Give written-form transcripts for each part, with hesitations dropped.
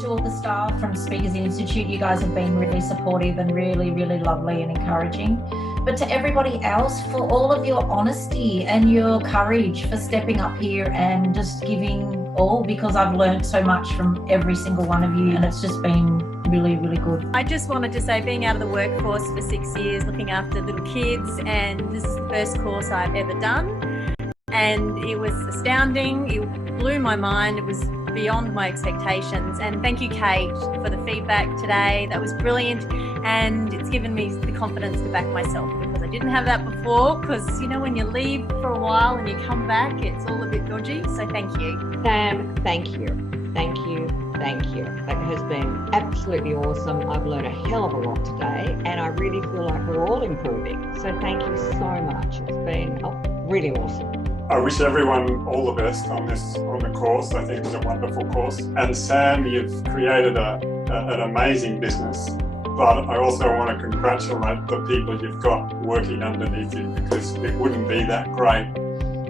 To all the staff from Speakers Institute, you guys have been really supportive and really, really lovely and encouraging. But to everybody else, for all of your honesty and your courage for stepping up here and just giving all, because I've learned so much from every single one of you and it's just been really, really good. I just wanted to say, being out of the workforce for 6 years, looking after little kids, and this is the first course I've ever done. And it was astounding. It blew my mind. It was beyond my expectations. And thank you, Kate, for the feedback today. That was brilliant. And it's given me the confidence to back myself, because I didn't have that before. Because, you know, when you leave for a while and you come back, it's all a bit dodgy. So thank you. Sam, thank you. Thank you. Thank you. That has been absolutely awesome. I've learned a hell of a lot today, and I really feel like we're all improving. So thank you so much. It's been really awesome. I wish everyone all the best on the course. I think it's a wonderful course. And Sam, you've created an amazing business. But I also want to congratulate the people you've got working underneath you, because it wouldn't be that great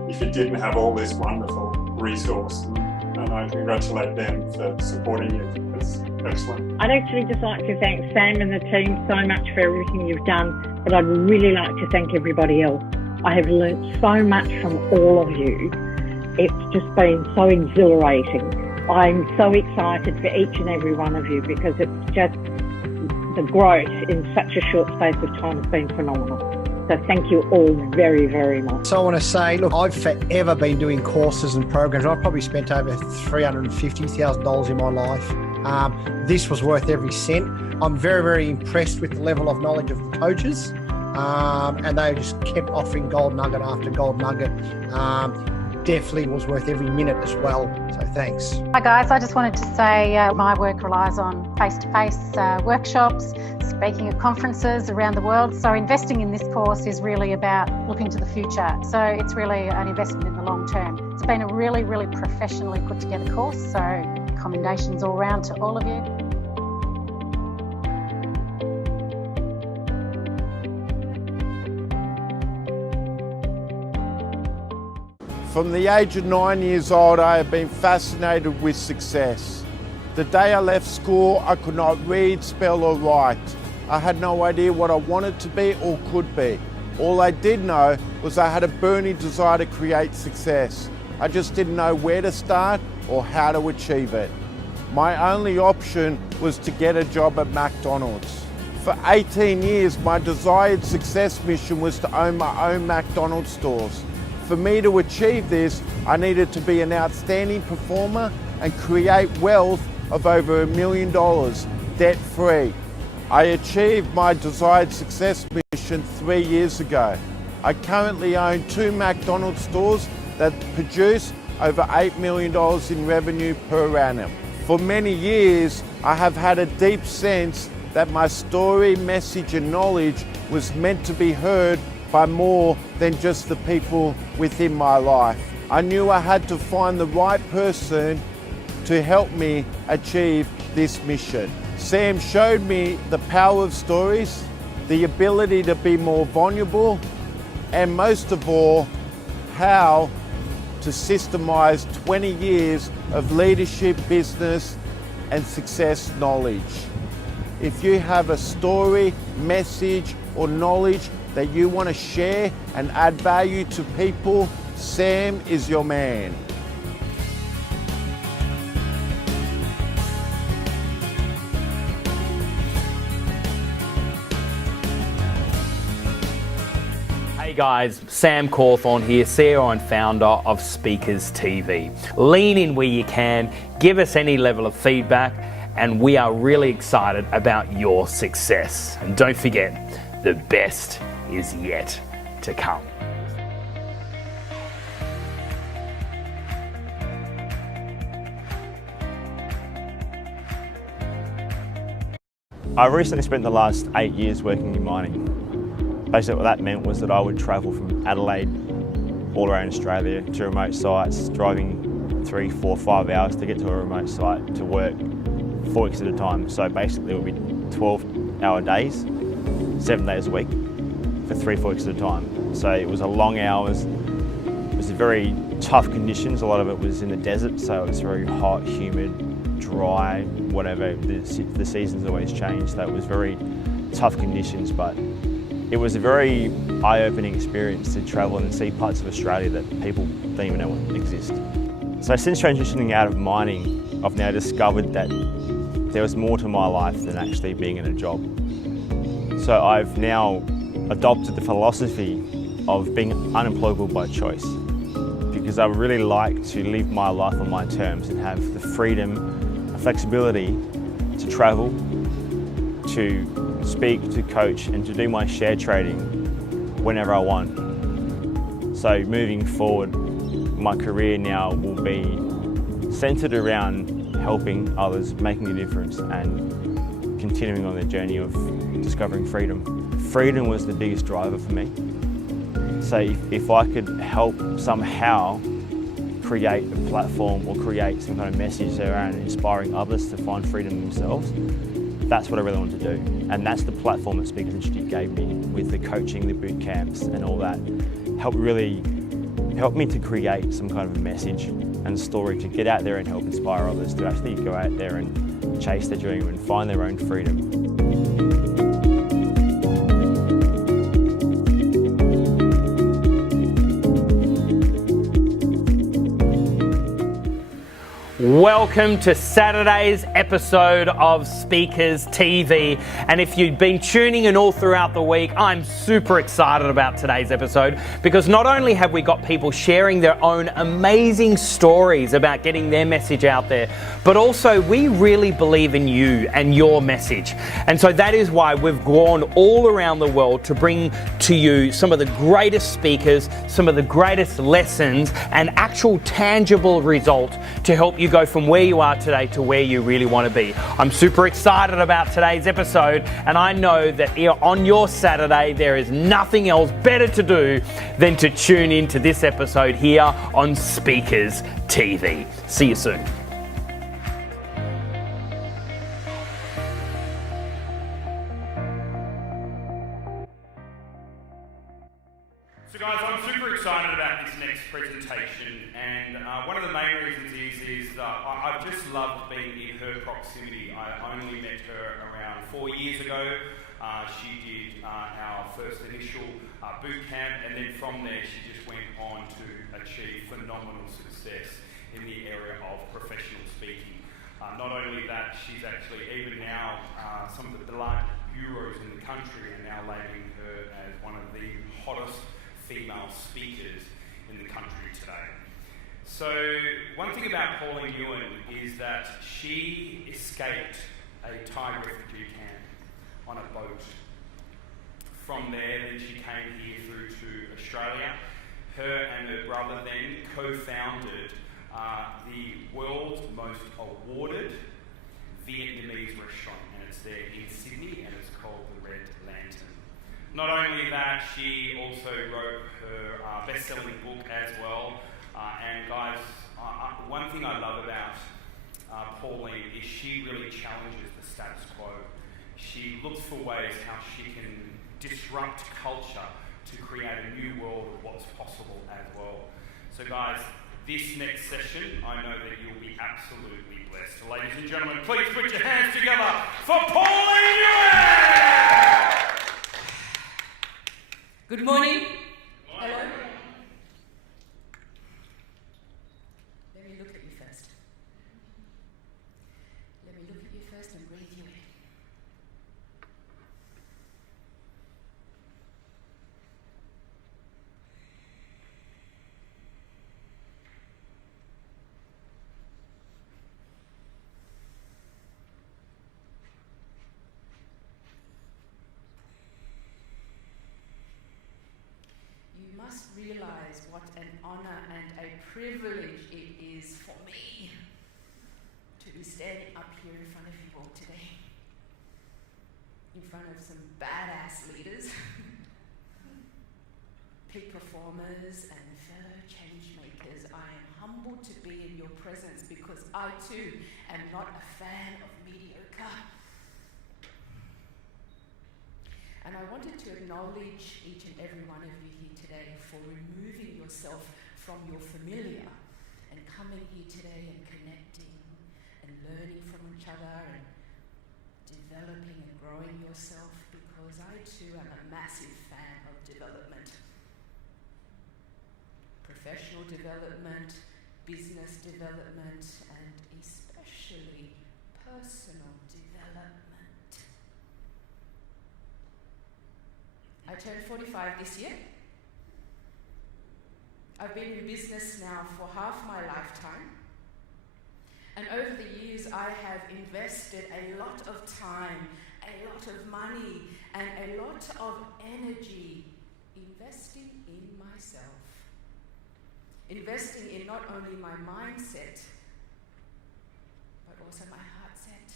if you didn't have all this wonderful resource. And I congratulate them for supporting you. It's excellent. I'd actually just like to thank Sam and the team so much for everything you've done, but I'd really like to thank everybody else. I have learnt so much from all of you. It's just been so exhilarating. I'm so excited for each and every one of you, because it's just the growth in such a short space of time has been phenomenal. So thank you all very, very much. So I want to say, look, I've forever been doing courses and programs. I've probably spent over $350,000 in my life. This was worth every cent. I'm very, very impressed with the level of knowledge of the coaches. And they just kept offering gold nugget after gold nugget. Definitely was worth every minute as well. So thanks. Hi guys, I just wanted to say my work relies on face-to-face workshops, speaking at conferences around the world. So investing in this course is really about looking to the future. So it's really an investment in the long term. It's been a really, really professionally put together course. So commendations all round to all of you. From the age of 9 years old, I have been fascinated with success. The day I left school, I could not read, spell or write. I had no idea what I wanted to be or could be. All I did know was I had a burning desire to create success. I just didn't know where to start or how to achieve it. My only option was to get a job at McDonald's. For 18 years, my desired success mission was to own my own McDonald's stores. For me to achieve this, I needed to be an outstanding performer and create wealth of over $1 million, debt-free. I achieved my desired success mission 3 years ago. I currently own 2 McDonald's stores that produce over $8 million in revenue per annum. For many years, I have had a deep sense that my story, message and knowledge was meant to be heard by more than just the people within my life. I knew I had to find the right person to help me achieve this mission. Sam showed me the power of stories, the ability to be more vulnerable, and most of all, how to systemize 20 years of leadership, business, and success knowledge. If you have a story, message, or knowledge that you want to share and add value to people, Sam is your man. Hey guys, Sam Cawthorne here, CEO and founder of Speakers TV. Lean in where you can, give us any level of feedback, and we are really excited about your success. And don't forget, the best is yet to come. I recently spent the last 8 years working in mining. Basically what that meant was that I would travel from Adelaide all around Australia to remote sites, driving 3, 4, 5 hours to get to a remote site to work 4 weeks at a time. So basically it would be 12-hour days, 7 days a week for 3, 4 weeks at a time. So it was a long hours, it was very tough conditions. A lot of it was in the desert, so it was very hot, humid, dry, whatever. The seasons always change, so it was very tough conditions, but it was a very eye-opening experience to travel and see parts of Australia that people don't even know exist. So since transitioning out of mining, I've now discovered that there was more to my life than actually being in a job. So I've now adopted the philosophy of being unemployable by choice, because I really like to live my life on my terms and have the freedom and flexibility to travel, to speak, to coach, and to do my share trading whenever I want. So moving forward, my career now will be centered around helping others, making a difference, and continuing on the journey of discovering freedom. Freedom was the biggest driver for me. So if I could help somehow create a platform or create some kind of message around inspiring others to find freedom themselves, that's what I really want to do. And that's the platform that Speakers Institute gave me, with the coaching, the boot camps and all that. Helped me to create some kind of a message and story to get out there and help inspire others to actually go out there and chase their dream and find their own freedom. Welcome to Saturday's episode of Speakers TV. And if you've been tuning in all throughout the week, I'm super excited about today's episode, because not only have we got people sharing their own amazing stories about getting their message out there, but also we really believe in you and your message. And so that is why we've gone all around the world to bring to you some of the greatest speakers, some of the greatest lessons and actual tangible results to help you go from where you are today to where you really want to be. I'm super excited about today's episode, and I know that on your Saturday there is nothing else better to do than to tune into this episode here on Speakers TV. See you soon. So guys, I'm super excited about this next presentation, and one of the main reasons is I've just loved being in her proximity. I only met her around 4 years ago. She did our first initial boot camp, and then from there she just went on to achieve phenomenal success in the area of professional speaking. Not only that, she's actually, even now, some of the largest bureaus in the country are now labeling her as one of the hottest female speakers in the country today. So one thing about Pauline Nguyen is that she escaped a Thai refugee camp on a boat. From there, then she came here through to Australia. Her and her brother then co-founded the world's most awarded Vietnamese restaurant, and it's there in Sydney, and it's called the Red Lantern. Not only that, she also wrote her best-selling book as well. And guys, one thing I love about Pauline is she really challenges the status quo. She looks for ways how she can disrupt culture to create a new world of what's possible as well. So guys, this next session, I know that you'll be absolutely blessed. So ladies and gentlemen, please put your hands together for Pauline Nguyen! Good morning. Hello. Let me look at you first. Let me look at you first and breathe you in. You must realize what an honor and a privilege it is for me to be standing up here in front of you all today, in front of some badass leaders, peak performers and fellow change makers. I am humbled to be in your presence because I too am not a fan of mediocre. And I wanted to acknowledge each and every one of you here today for removing yourself from your familiar and coming here today and connecting and and learning from each other and developing and growing yourself, because I too am a massive fan of development. Professional development, business development, and especially personal development. I turned 45 this year. I've been in business now for half my lifetime. And over the years, I have invested a lot of time, a lot of money, and a lot of energy investing in myself. Investing in not only my mindset, but also my heart set,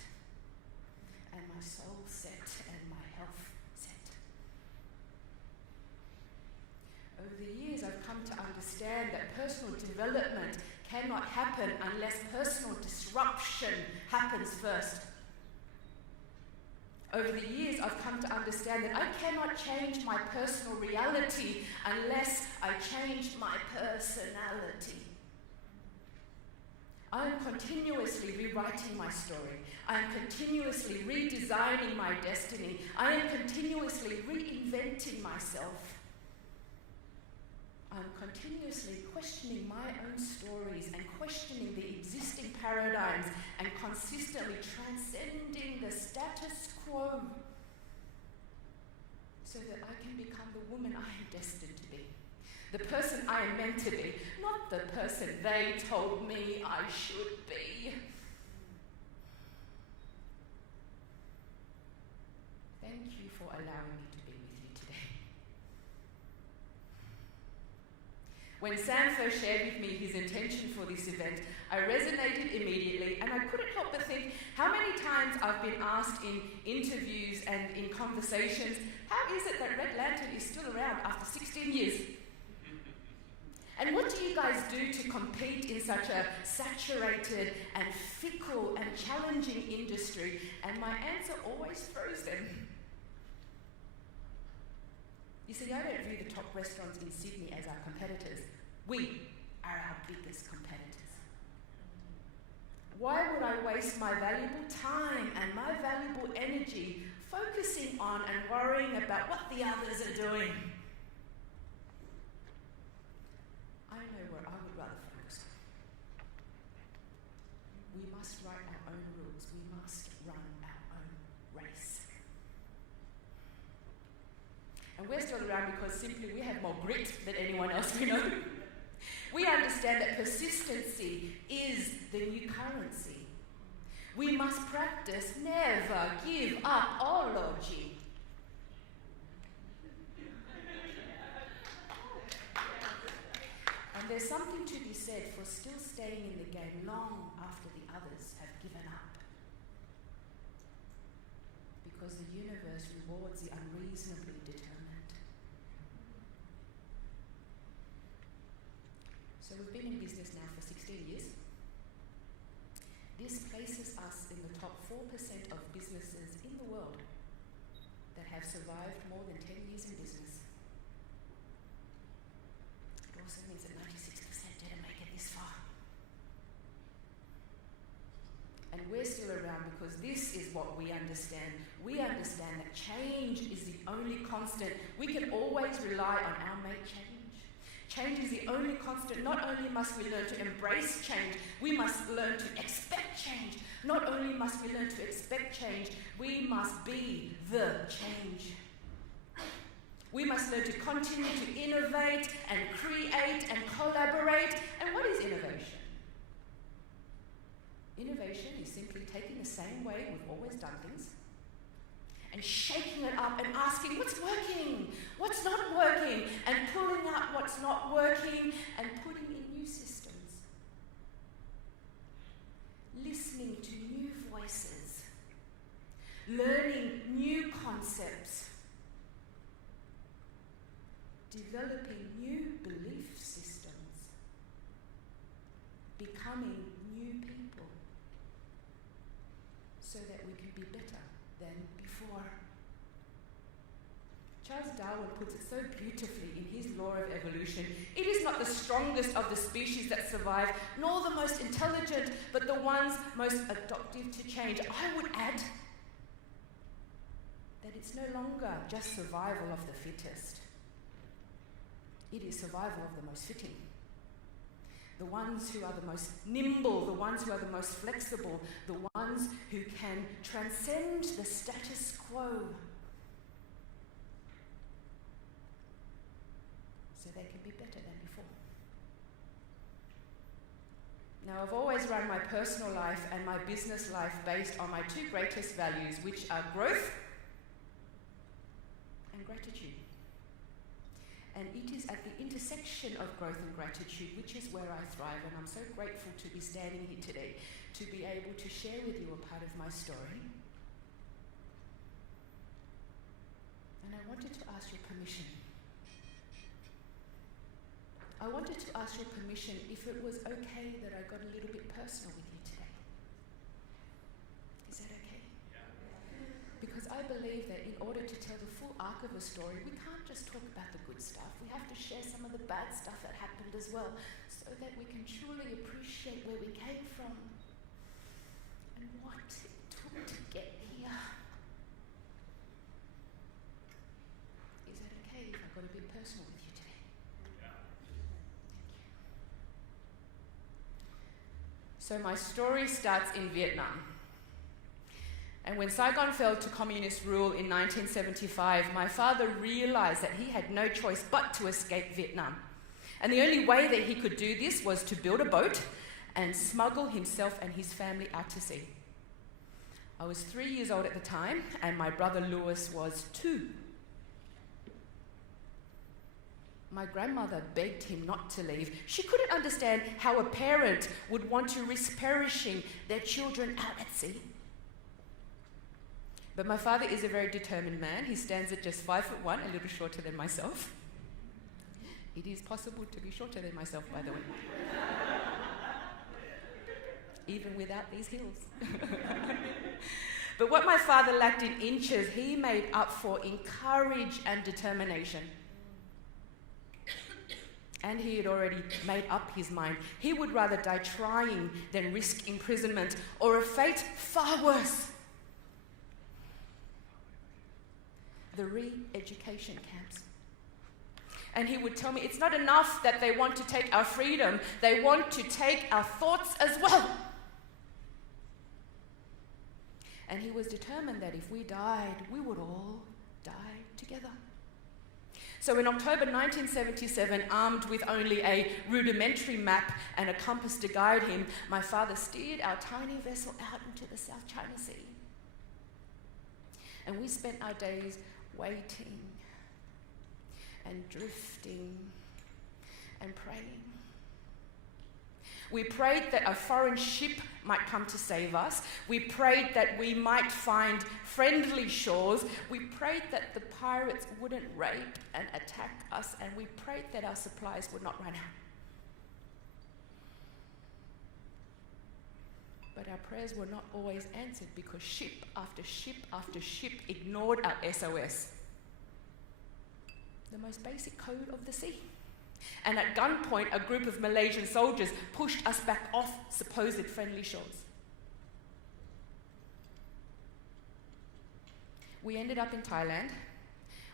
and my soul set, and my health set. Over the years, I've come to understand that personal development cannot happen unless personal disruption happens first. Over the years, I've come to understand that I cannot change my personal reality unless I change my personality. I am continuously rewriting my story. I am continuously redesigning my destiny. I am continuously reinventing myself. I'm continuously questioning my own stories and questioning the existing paradigms and consistently transcending the status quo so that I can become the woman I am destined to be. The person I am meant to be, not the person they told me I should be. Thank you for allowing me to be with you today. When Sam first shared with me his intention for this event, I resonated immediately, and I couldn't help but think how many times I've been asked in interviews and in conversations, how is it that Red Lantern is still around after 16 years? And what do you guys do to compete in such a saturated and fickle and challenging industry? And my answer always throws them. You see, I don't view the top restaurants in Sydney as our competitors. We are our biggest competitors. Why would I waste my valuable time and my valuable energy focusing on and worrying about what the others are doing? I know where I would rather focus. We must write our own rules. We must run our own race. And we're still around because simply we have more grit than anyone else we know. We understand that persistency is the new currency. We must practice never give up-ology. And there's something to be said for still staying in the game long after the others have given up. Because the universe rewards the unreasonably determined. So we've been in business now for 16 years. This places us in the top 4% of businesses in the world that have survived more than 10 years in business. It also means that 96% didn't make it this far. And we're still around because this is what we understand. We understand that change is the only constant. We can always rely on our mate change. Change is the only constant. Not only must we learn to embrace change, we must learn to expect change. Not only must we learn to expect change, we must be the change. We must learn to continue to innovate and create and collaborate. And what is innovation? Innovation is simply taking the same way we've always done things and shaking it up and asking what's working, what's not working, and pulling out what's not working and putting in new systems. Listening to new voices, learning new concepts, developing new belief systems, becoming new people so that we can be better than before. Charles Darwin puts it so beautifully in his law of evolution. It is not the strongest of the species that survive, nor the most intelligent, but the ones most adaptive to change. I would add that it's no longer just survival of the fittest. It is survival of the most fitting. The ones who are the most nimble, the ones who are the most flexible, the ones who can transcend the status quo so they can be better than before. Now, I've always run my personal life and my business life based on my two greatest values, which are growth and gratitude. And it is at the intersection of growth and gratitude, which is where I thrive. And I'm so grateful to be standing here today, to be able to share with you a part of my story. And I wanted to ask your permission. I wanted to ask your permission if it was okay that I got a little bit personal with you today. Is that okay? Because I believe that in order to tell the full arc of a story, we can't just talk about the good stuff. We have to share some of the bad stuff that happened as well, so that we can truly appreciate where we came from and what it took to get here. Is that okay if I got a bit personal with you today? Yeah. Thank you. So my story starts in Vietnam. And when Saigon fell to communist rule in 1975, my father realized that he had no choice but to escape Vietnam. And the only way that he could do this was to build a boat and smuggle himself and his family out to sea. I was 3 years old at the time, and my brother Louis was 2. My grandmother begged him not to leave. She couldn't understand how a parent would want to risk perishing their children out at sea. But my father is a very determined man. He stands at just 5'1", a little shorter than myself. It is possible to be shorter than myself, by the way. Even without these heels. But what my father lacked in inches, he made up for in courage and determination. And he had already made up his mind. He would rather die trying than risk imprisonment or a fate far worse. The re-education camps. And he would tell me, it's not enough that they want to take our freedom, they want to take our thoughts as well. And he was determined that if we died, we would all die together. So in October 1977, armed with only a rudimentary map and a compass to guide him, my father steered our tiny vessel out into the South China Sea. And we spent our days waiting and drifting and praying. We prayed that a foreign ship might come to save us. We prayed that we might find friendly shores. We prayed that the pirates wouldn't rape and attack us, and we prayed that our supplies would not run out. But our prayers were not always answered because ship after ship after ship ignored our SOS. The most basic code of the sea. And at gunpoint, a group of Malaysian soldiers pushed us back off supposed friendly shores. We ended up in Thailand,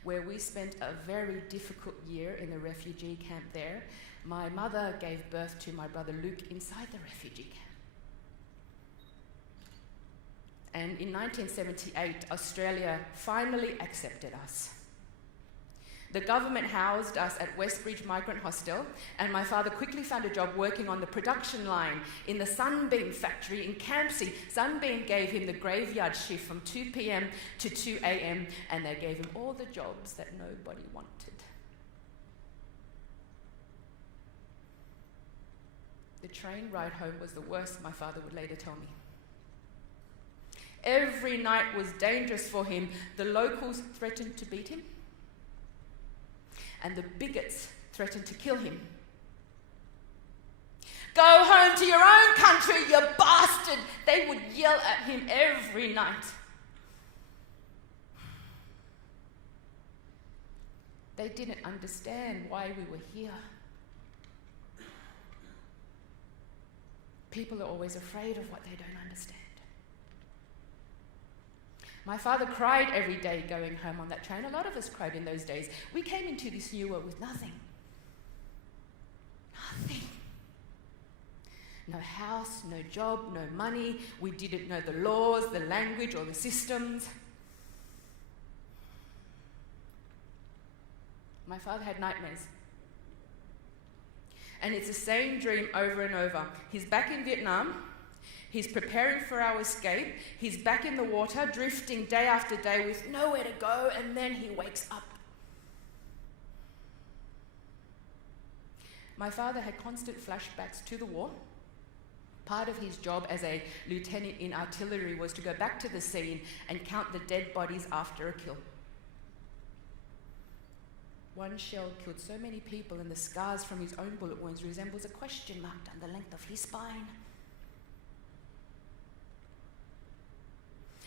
where we spent a very difficult year in the refugee camp there. My mother gave birth to my brother Luke inside the refugee camp. And in 1978, Australia finally accepted us. The government housed us at Westbridge Migrant Hostel, and my father quickly found a job working on the production line in the Sunbeam factory in Campsie. Sunbeam gave him the graveyard shift from 2 p.m. to 2 a.m., and they gave him all the jobs that nobody wanted. The train ride home was the worst, my father would later tell me. Every night was dangerous for him. The locals threatened to beat him, and the bigots threatened to kill him. Go home to your own country, you bastard! They would yell at him every night. They didn't understand why we were here. People are always afraid of what they don't understand. My father cried every day going home on that train. A lot of us cried in those days. We came into this new world with nothing. Nothing. No house, no job, no money. We didn't know the laws, the language, or the systems. My father had nightmares. And it's the same dream over and over. He's back in Vietnam. He's preparing for our escape. He's back in the water, drifting day after day with nowhere to go, and then he wakes up. My father had constant flashbacks to the war. Part of his job as a lieutenant in artillery was to go back to the scene and count the dead bodies after a kill. One shell killed so many people, and the scars from his own bullet wounds resembles a question mark down the length of his spine.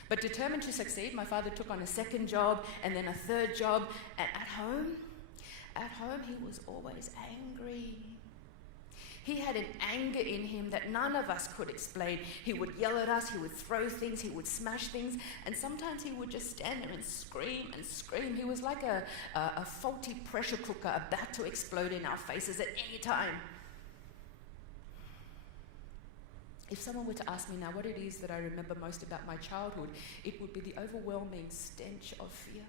But determined to succeed, my father took on a second job and then a third job. And at home he was always angry. He had an anger in him that none of us could explain. He would yell at us, he would throw things, he would smash things, and sometimes he would just stand there and scream and scream. He was like a faulty pressure cooker about to explode in our faces at any time. If someone were to ask me now what it is that I remember most about my childhood, it would be the overwhelming stench of fear.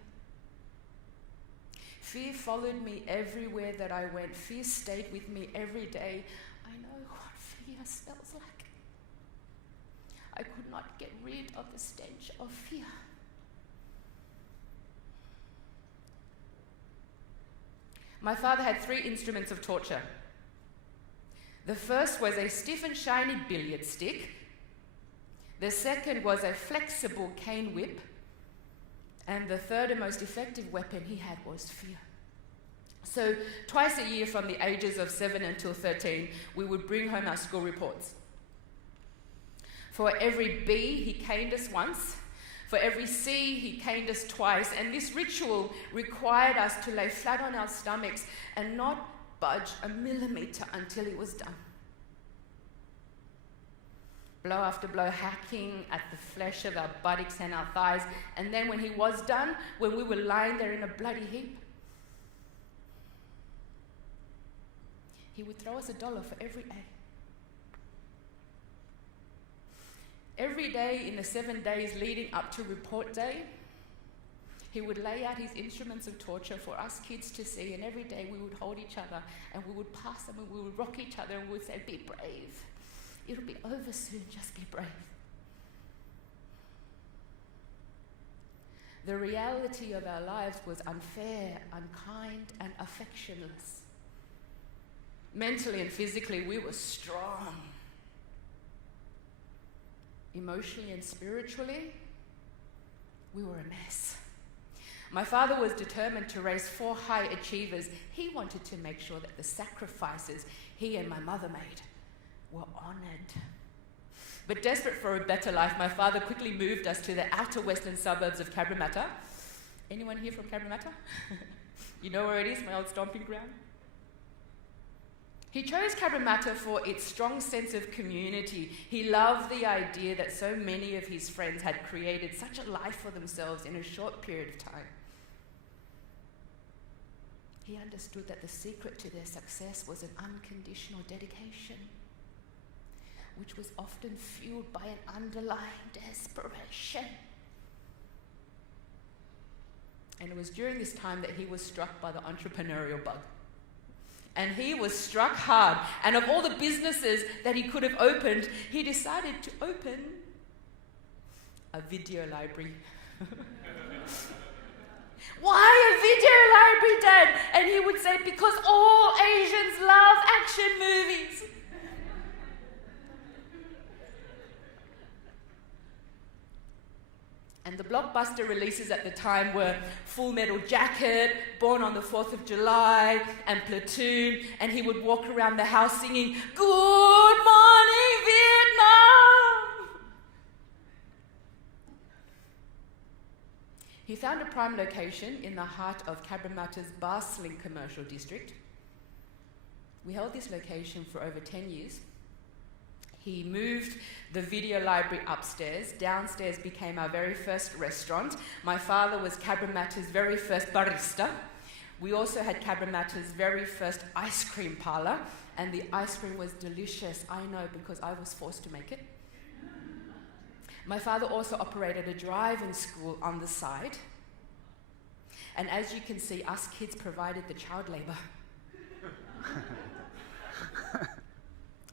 Fear followed me everywhere that I went. Fear stayed with me every day. I know what fear smells like. I could not get rid of the stench of fear. My father had 3 instruments of torture. The first was a stiff and shiny billiard stick. The second was a flexible cane whip. And the third and most effective weapon he had was fear. So twice a year from the ages of 7 until 13, we would bring home our school reports. For every B, he caned us once. For every C, he caned us twice. And this ritual required us to lay flat on our stomachs and not budge a millimeter until he was done. Blow after blow, hacking at the flesh of our buttocks and our thighs. And then when he was done, when we were lying there in a bloody heap, he would throw us $1 for every A. Every day in the 7 days leading up to report day, he would lay out his instruments of torture for us kids to see, and every day we would hold each other and we would pass them and we would rock each other and we would say, "Be brave. It'll be over soon, just be brave." The reality of our lives was unfair, unkind, and affectionless. Mentally and physically, we were strong. Emotionally and spiritually, we were a mess. My father was determined to raise 4 high achievers. He wanted to make sure that the sacrifices he and my mother made were honoured. But desperate for a better life, my father quickly moved us to the outer western suburbs of Cabramatta. Anyone here from Cabramatta? You know where it is, my old stomping ground? He chose Cabramatta for its strong sense of community. He loved the idea that so many of his friends had created such a life for themselves in a short period of time. He understood that the secret to their success was an unconditional dedication, which was often fueled by an underlying desperation. And it was during this time that he was struck by the entrepreneurial bug. And he was struck hard. And of all the businesses that he could have opened, he decided to open a video library. Why a video library, Dad? And he would say, because all Asians love action movies. And the blockbuster releases at the time were Full Metal Jacket, Born on the 4th of July, and Platoon. And he would walk around the house singing, "Good morning, Vietnam!" He found a prime location in the heart of Cabramatta's bustling commercial district. We held this location for over 10 years. He moved the video library upstairs. Downstairs became our very first restaurant. My father was Cabramatta's very first barista. We also had Cabramatta's very first ice cream parlour, and the ice cream was delicious, I know, because I was forced to make it. My father also operated a driving school on the side. And as you can see, us kids provided the child labour.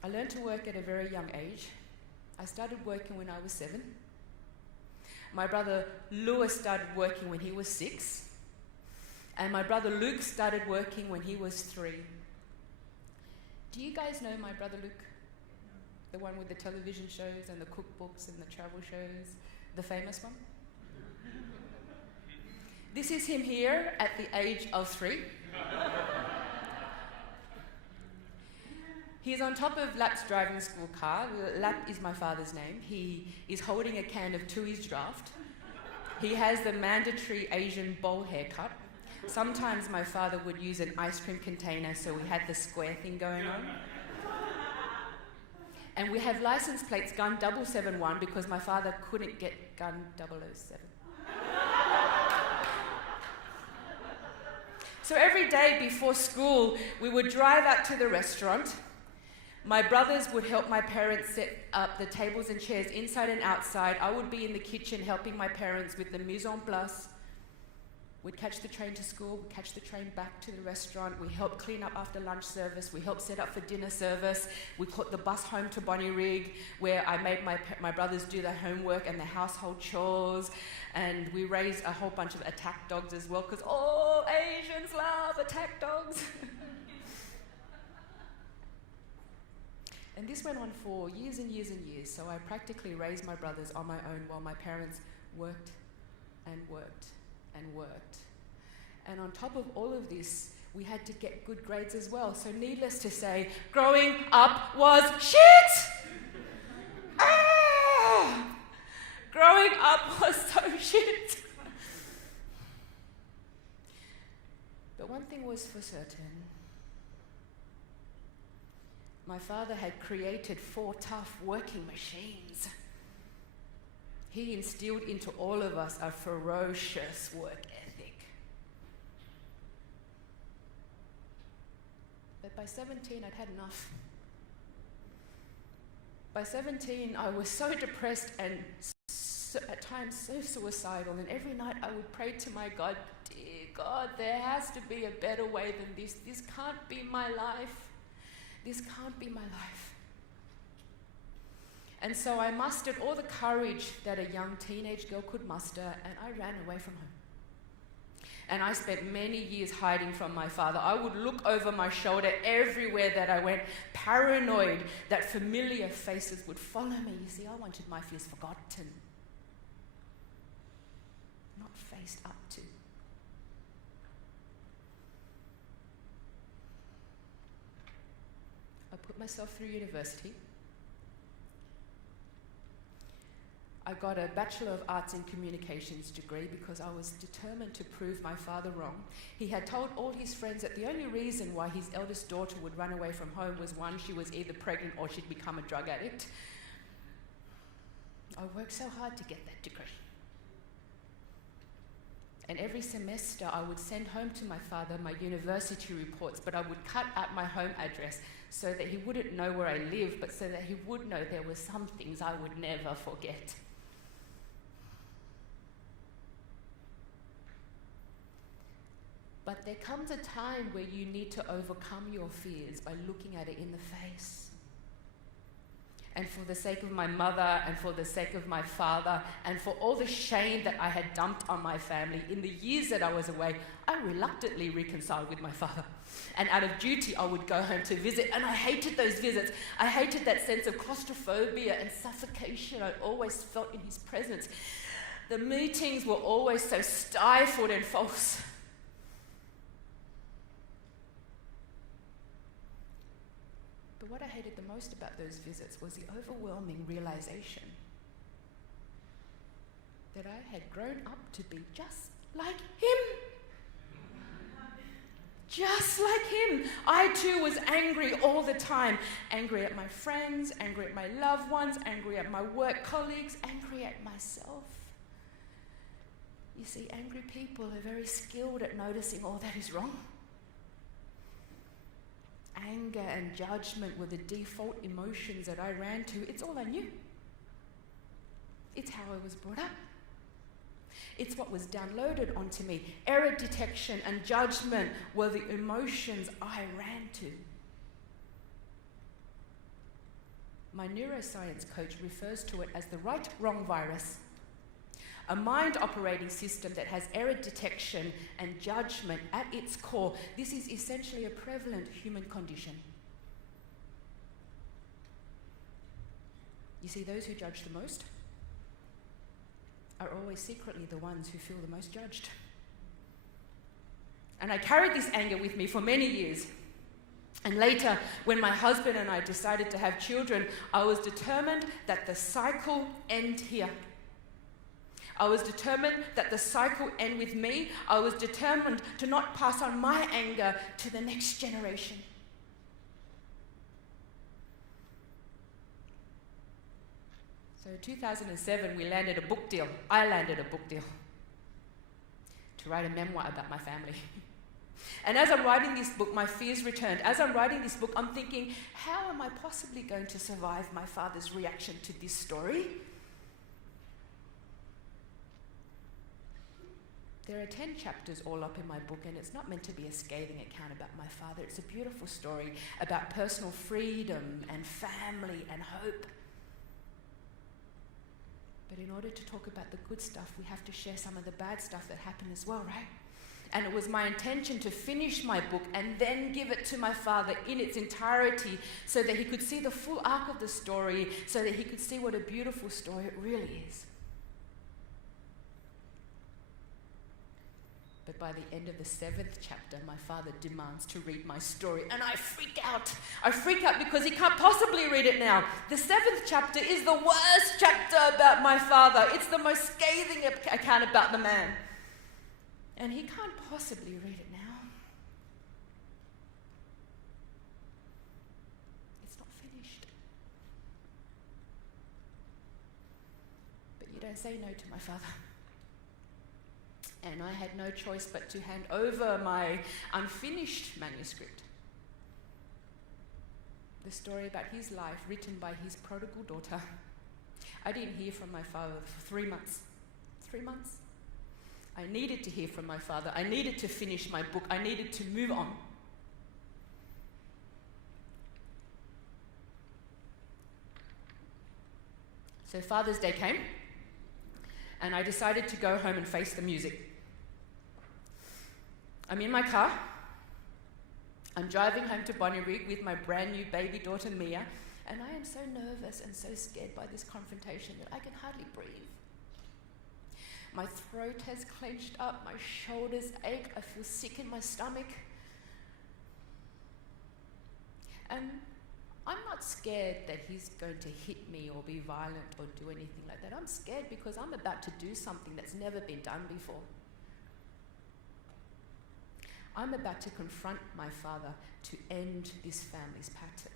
I learned to work at a very young age. I started working when I was 7. My brother Lewis started working when he was 6. And my brother Luke started working when he was 3. Do you guys know my brother Luke? The one with the television shows and the cookbooks and the travel shows, the famous one? This is him here at the age of 3. He's on top of Lap's driving school car. Lap is my father's name. He is holding a can of Tui's Draft. He has the mandatory Asian bowl haircut. Sometimes my father would use an ice cream container, so we had the square thing going on. And we have license plates Gun 771 because my father couldn't get Gun 007. So every day before school, we would drive out to the restaurant. My brothers would help my parents set up the tables and chairs inside and outside. I would be in the kitchen helping my parents with the mise en place. We'd catch the train to school, we'd catch the train back to the restaurant, we helped clean up after lunch service, we helped set up for dinner service, we caught the bus home to Bonnyrigg, where I made my brothers do their homework and the household chores, and we raised a whole bunch of attack dogs as well, because all Asians love attack dogs. And this went on for years and years and years, so I practically raised my brothers on my own while my parents worked and worked and worked. And on top of all of this, we had to get good grades as well. So needless to say, growing up was shit! Growing up was so shit. But one thing was for certain. My father had created 4 tough working machines. He instilled into all of us a ferocious work ethic. But by 17, I'd had enough. By 17, I was so depressed and at times so suicidal, and every night I would pray to my God, dear God, there has to be a better way than this. This can't be my life. This can't be my life. And so I mustered all the courage that a young teenage girl could muster, and I ran away from home. And I spent many years hiding from my father. I would look over my shoulder everywhere that I went, paranoid that familiar faces would follow me. You see, I wanted my fears forgotten, not faced up to. I put myself through university. I got a Bachelor of Arts in Communications degree because I was determined to prove my father wrong. He had told all his friends that the only reason why his eldest daughter would run away from home was, one, she was either pregnant or she'd become a drug addict. I worked so hard to get that degree. And every semester I would send home to my father my university reports, but I would cut out my home address so that he wouldn't know where I lived, but so that he would know there were some things I would never forget. But there comes a time where you need to overcome your fears by looking at it in the face. And for the sake of my mother, and for the sake of my father, and for all the shame that I had dumped on my family in the years that I was away, I reluctantly reconciled with my father. And out of duty, I would go home to visit, and I hated those visits. I hated that sense of claustrophobia and suffocation I always felt in his presence. The meetings were always so stifled and false. But what I hated the most about those visits was the overwhelming realization that I had grown up to be just like him. Just like him. I too was angry all the time. Angry at my friends, angry at my loved ones, angry at my work colleagues, angry at myself. You see, angry people are very skilled at noticing all that is wrong. Anger and judgment were the default emotions that I ran to. It's all I knew. It's how I was brought up. It's what was downloaded onto me. Error detection and judgment were the emotions I ran to. My neuroscience coach refers to it as the right-wrong virus, a mind operating system that has error detection and judgment at its core. This is essentially a prevalent human condition. You see, those who judge the most are always secretly the ones who feel the most judged. And I carried this anger with me for many years. And later, when my husband and I decided to have children, I was determined that the cycle end here. I was determined that the cycle end with me. I was determined to not pass on my anger to the next generation. So in 2007, we landed a book deal. I landed a book deal to write a memoir about my family. And as I'm writing this book, my fears returned. As I'm writing this book, I'm thinking, how am I possibly going to survive my father's reaction to this story? There are 10 chapters all up in my book, and it's not meant to be a scathing account about my father. It's a beautiful story about personal freedom and family and hope. But in order to talk about the good stuff, we have to share some of the bad stuff that happened as well, right? And it was my intention to finish my book and then give it to my father in its entirety so that he could see the full arc of the story, so that he could see what a beautiful story it really is. But by the end of the 7th chapter, my father demands to read my story, and I freak out. I freak out because he can't possibly read it now. The 7th chapter is the worst chapter about my father. It's the most scathing account about the man. And he can't possibly read it now. It's not finished. But you don't say no to my father. And I had no choice but to hand over my unfinished manuscript. The story about his life, written by his prodigal daughter. I didn't hear from my father for 3 months. 3 months. I needed to hear from my father. I needed to finish my book. I needed to move on. So Father's Day came, and I decided to go home and face the music. I'm in my car. I'm driving home to Bonnyrigg with my brand new baby daughter Mia, and I am so nervous and so scared by this confrontation that I can hardly breathe. My throat has clenched up, my shoulders ache, I feel sick in my stomach. And I'm not scared that he's going to hit me or be violent or do anything like that. I'm scared because I'm about to do something that's never been done before. I'm about to confront my father to end this family's pattern.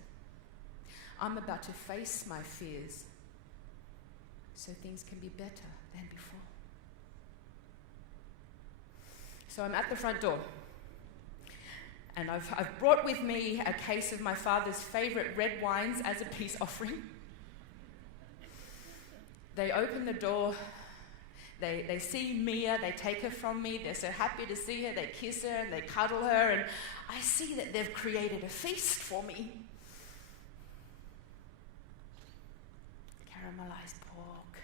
I'm about to face my fears so things can be better than before. So I'm at the front door, and I've brought with me a case of my father's favourite red wines as a peace offering. They open the door. They see Mia, they take her from me, they're so happy to see her, they kiss her and they cuddle her, and I see that they've created a feast for me. Caramelized pork,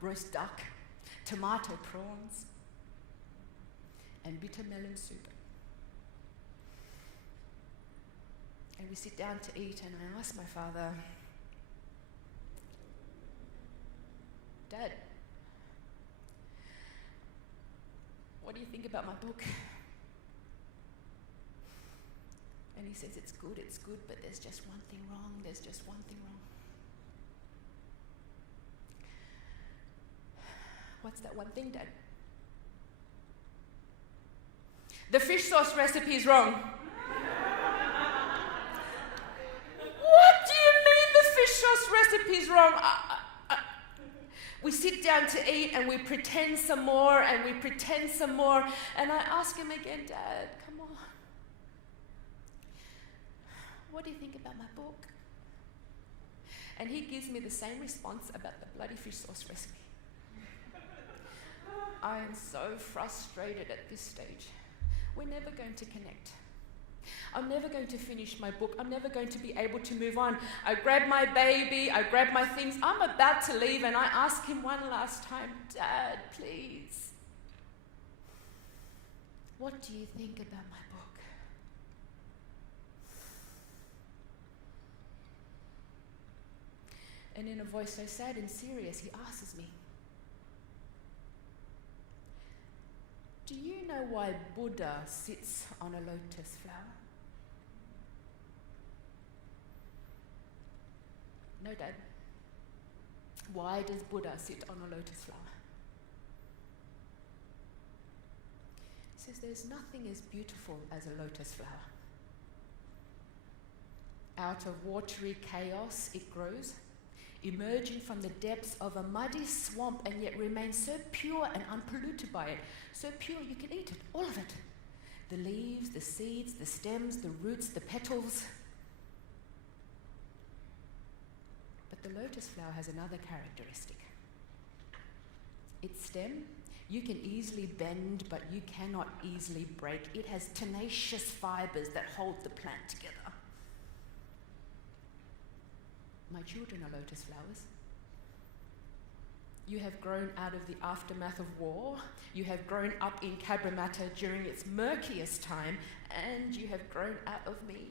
roast duck, tomato prawns, and bitter melon soup. And we sit down to eat, and I ask my father, Dad, what do you think about my book? And he says, it's good, but there's just one thing wrong, there's just one thing wrong. What's that one thing, Dad? The fish sauce recipe is wrong. What do you mean the fish sauce recipe is wrong? We sit down to eat and we pretend some more and we pretend some more. And I ask him again, Dad, come on. What do you think about my book? And he gives me the same response about the bloody fish sauce recipe. I am so frustrated at this stage. We're never going to connect. I'm never going to finish my book. I'm never going to be able to move on. I grab my baby, I grab my things. I'm about to leave and I ask him one last time, Dad, please, what do you think about my book? And in a voice so sad and serious, he asks me, do you know why Buddha sits on a lotus flower? No, Dad. Why does Buddha sit on a lotus flower? He says there's nothing as beautiful as a lotus flower. Out of watery chaos it grows, emerging from the depths of a muddy swamp, and yet remains so pure and unpolluted by it. So pure you can eat it, all of it. The leaves, the seeds, the stems, the roots, the petals. But the lotus flower has another characteristic. Its stem, you can easily bend, but you cannot easily break. It has tenacious fibers that hold the plant together. My children are lotus flowers. You have grown out of the aftermath of war. You have grown up in Cabramatta during its murkiest time, and you have grown out of me.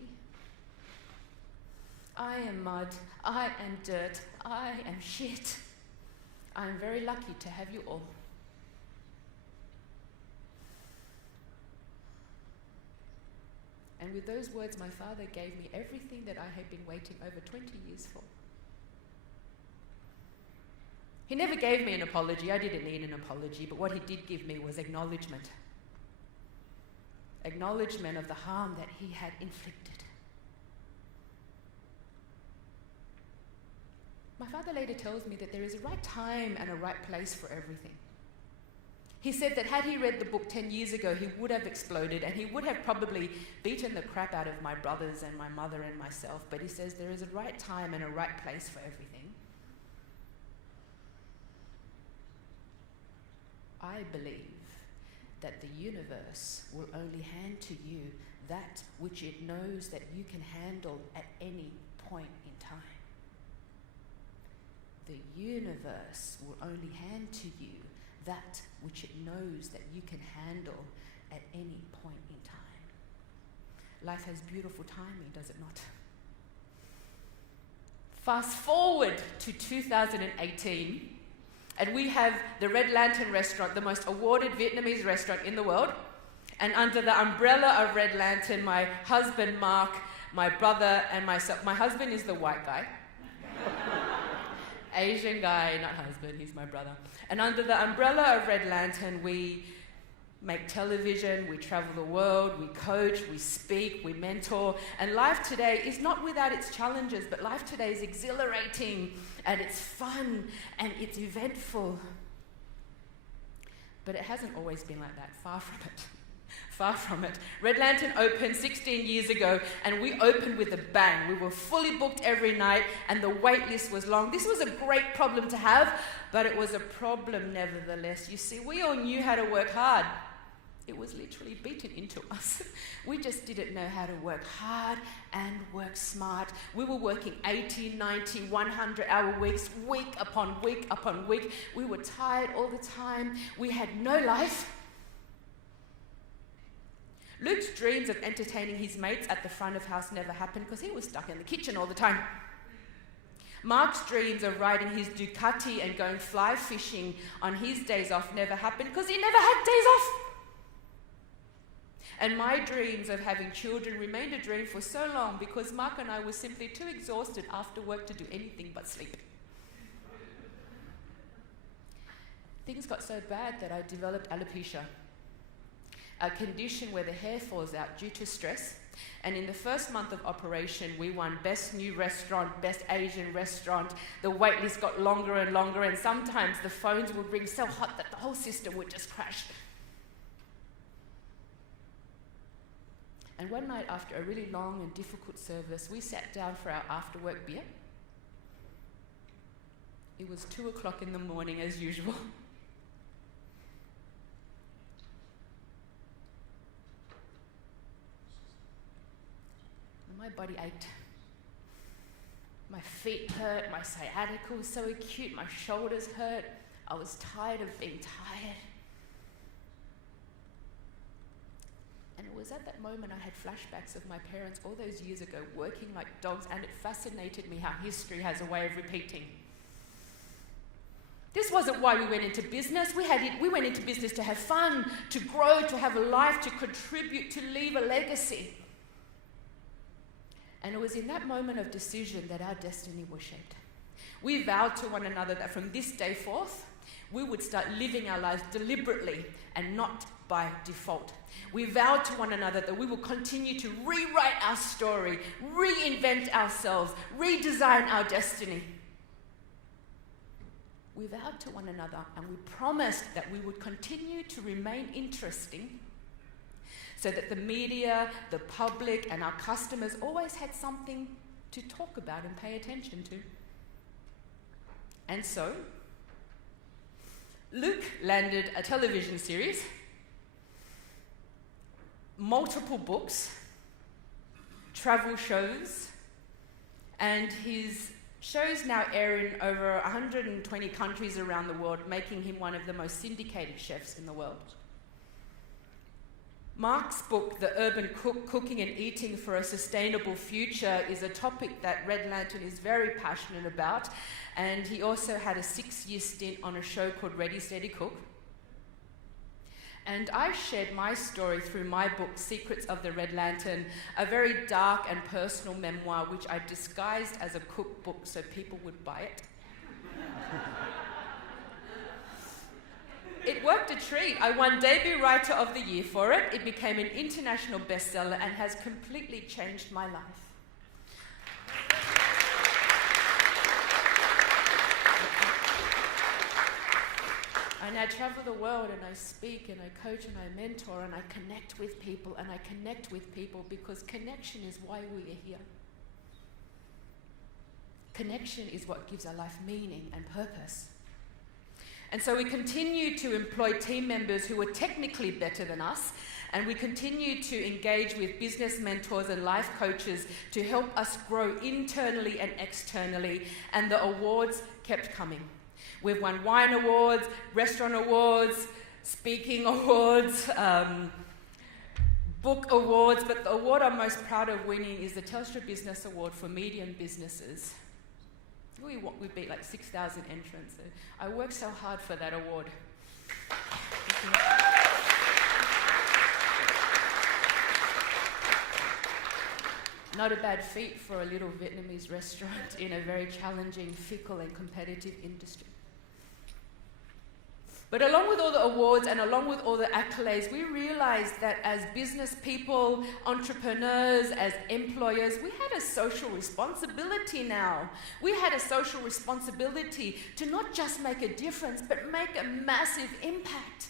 I am mud, I am dirt, I am shit. I am very lucky to have you all. And with those words, my father gave me everything that I had been waiting over 20 years for. He never gave me an apology. I didn't need an apology, but what he did give me was acknowledgement. Acknowledgement of the harm that he had inflicted. My father later tells me that there is a right time and a right place for everything. He said that had he read the book 10 years ago, he would have exploded and he would have probably beaten the crap out of my brothers and my mother and myself. But he says there is a right time and a right place for everything. I believe that the universe will only hand to you that which it knows that you can handle at any point in time. The universe will only hand to you that which it knows that you can handle at any point in time. Life has beautiful timing, does it not? Fast forward to 2018, and we have the Red Lantern restaurant, the most awarded Vietnamese restaurant in the world. And under the umbrella of Red Lantern, my husband Mark, my brother and myself, my husband is the white guy. Asian guy, not husband, he's my brother. And under the umbrella of Red Lantern, we make television, we travel the world, we coach, we speak, we mentor. And life today is not without its challenges, but life today is exhilarating and it's fun and it's eventful. But it hasn't always been like that, far from it. Far from it. Red Lantern opened 16 years ago and we opened with a bang. We were fully booked every night and the wait list was long. This was a great problem to have, but it was a problem nevertheless. You see, we all knew how to work hard. It was literally beaten into us. We just didn't know how to work hard and work smart. We were working 80, 90, 100-hour weeks, week upon week upon week. We were tired all the time. We had no life. Luke's dreams of entertaining his mates at the front of house never happened because he was stuck in the kitchen all the time. Mark's dreams of riding his Ducati and going fly fishing on his days off never happened because he never had days off. And my dreams of having children remained a dream for so long because Mark and I were simply too exhausted after work to do anything but sleep. things got so bad that I developed alopecia, a condition where the hair falls out due to stress. And in the first month of operation, we won Best New Restaurant, Best Asian Restaurant. The wait list got longer and longer, and sometimes the phones would ring so hot that the whole system would just crash. And one night after a really long and difficult service, we sat down for our after-work beer. It was 2 o'clock in the morning as usual. My body ached. My feet hurt, my sciatica was so acute, my shoulders hurt. I was tired of being tired. And it was at that moment I had flashbacks of my parents all those years ago working like dogs, and it fascinated me how history has a way of repeating. This wasn't why we went into business. We went into business to have fun, to grow, to have a life, to contribute, to leave a legacy. And it was in that moment of decision that our destiny was shaped. We vowed to one another that from this day forth, we would start living our lives deliberately and not by default. We vowed to one another that we will continue to rewrite our story, reinvent ourselves, redesign our destiny. We vowed to one another and we promised that we would continue to remain interesting so that the media, the public, and our customers always had something to talk about and pay attention to. And so, Luke landed a television series, multiple books, travel shows, and his shows now air in over 120 countries around the world, making him one of the most syndicated chefs in the world. Mark's book, The Urban Cook, Cooking and Eating for a Sustainable Future, is a topic that Red Lantern is very passionate about, and he also had a 6-year stint on a show called Ready, Steady, Cook. And I shared my story through my book, Secrets of the Red Lantern, a very dark and personal memoir which I disguised as a cookbook so people would buy it. It worked a treat. I won Debut Writer of the Year for it. It became an international bestseller and has completely changed my life. And I travel the world and I speak and I coach and I mentor and I connect with people because connection is why we are here. Connection is what gives our life meaning and purpose. And so we continue to employ team members who are technically better than us, and we continue to engage with business mentors and life coaches to help us grow internally and externally, and the awards kept coming. We've won wine awards, restaurant awards, speaking awards, book awards, but the award I'm most proud of winning is the Telstra Business Award for medium businesses. We beat like 6,000 entrants. So I worked so hard for that award. Not a bad feat for a little Vietnamese restaurant in a very challenging, fickle and competitive industry. But along with all the awards and along with all the accolades, we realized that as business people, entrepreneurs, as employers, we had a social responsibility now. We had a social responsibility to not just make a difference, but make a massive impact.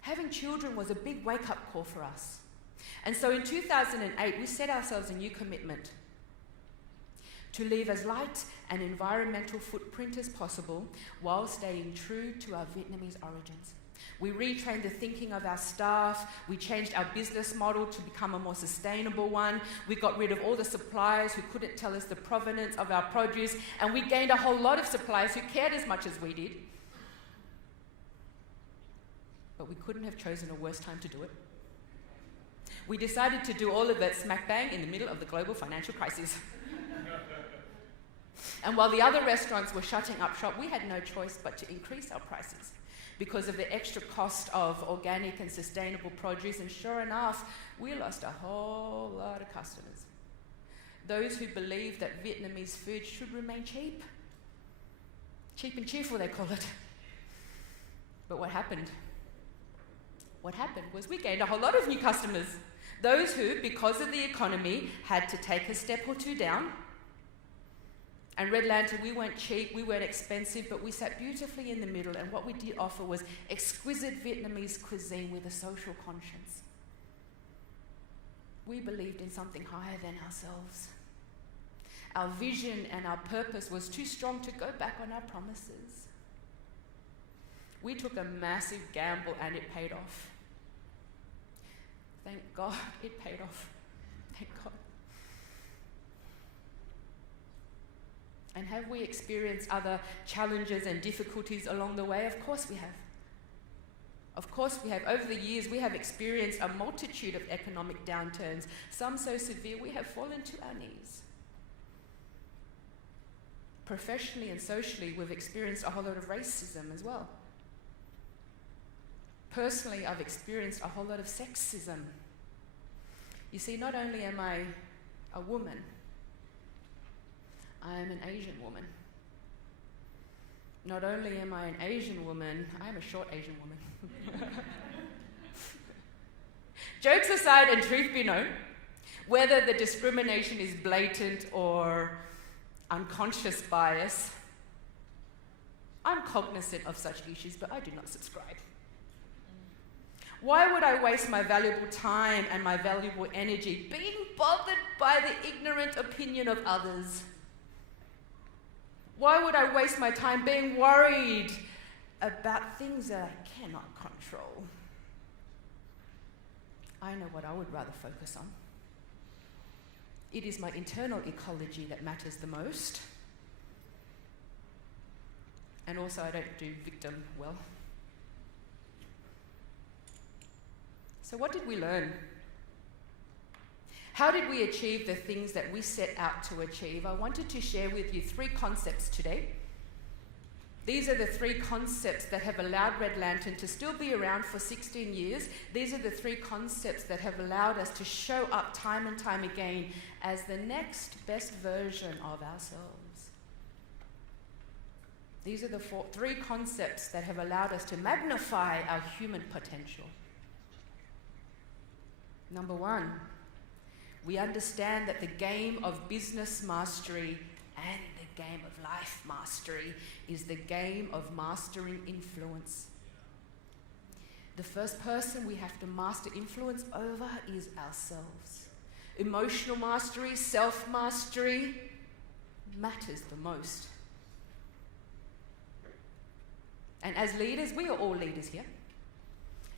Having children was a big wake-up call for us. And so in 2008, we set ourselves a new commitment to leave as light an environmental footprint as possible while staying true to our Vietnamese origins. We retrained the thinking of our staff, we changed our business model to become a more sustainable one, we got rid of all the suppliers who couldn't tell us the provenance of our produce, and we gained a whole lot of suppliers who cared as much as we did. But we couldn't have chosen a worse time to do it. We decided to do all of it smack bang in the middle of the global financial crisis. And while the other restaurants were shutting up shop, we had no choice but to increase our prices because of the extra cost of organic and sustainable produce. And sure enough, we lost a whole lot of customers. Those who believed that Vietnamese food should remain cheap. Cheap and cheerful, they call it. But what happened? What happened was we gained a whole lot of new customers. Those who, because of the economy, had to take a step or two down. And Red Lantern, we weren't cheap, we weren't expensive, but we sat beautifully in the middle, and what we did offer was exquisite Vietnamese cuisine with a social conscience. We believed in something higher than ourselves. Our vision and our purpose was too strong to go back on our promises. We took a massive gamble and it paid off. Thank God it paid off. Thank God. And have we experienced other challenges and difficulties along the way? Of course we have. Of course we have. Over the years, we have experienced a multitude of economic downturns, some so severe we have fallen to our knees. Professionally and socially, we've experienced a whole lot of racism as well. Personally, I've experienced a whole lot of sexism. You see, not only am I a woman, I am an Asian woman. Not only am I an Asian woman, I am a short Asian woman. Jokes aside, and truth be known, whether the discrimination is blatant or unconscious bias, I'm cognizant of such issues, but I do not subscribe. Why would I waste my valuable time and my valuable energy being bothered by the ignorant opinion of others? Why would I waste my time being worried about things that I cannot control? I know what I would rather focus on. It is my internal ecology that matters the most. And also, I don't do victim well. So what did we learn? How did we achieve the things that we set out to achieve? I wanted to share with you 3 concepts today. These are the 3 concepts that have allowed Red Lantern to still be around for 16 years. These are the 3 concepts that have allowed us to show up time and time again as the next best version of ourselves. These are the 3 concepts that have allowed us to magnify our human potential. Number 1, we understand that the game of business mastery and the game of life mastery is the game of mastering influence. The first person we have to master influence over is ourselves. Emotional mastery, self-mastery matters the most. And as leaders, we are all leaders here.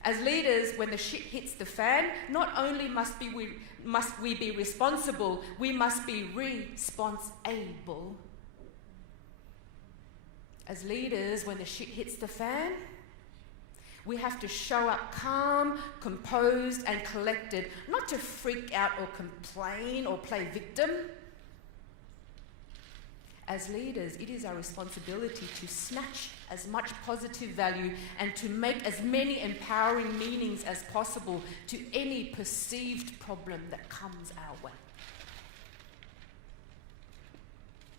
As leaders, when the shit hits the fan, not only must we be responsible, we must be responsible. As leaders, when the shit hits the fan, we have to show up calm, composed, and collected, not to freak out or complain or play victim. As leaders, it is our responsibility to snatch as much positive value and to make as many empowering meanings as possible to any perceived problem that comes our way.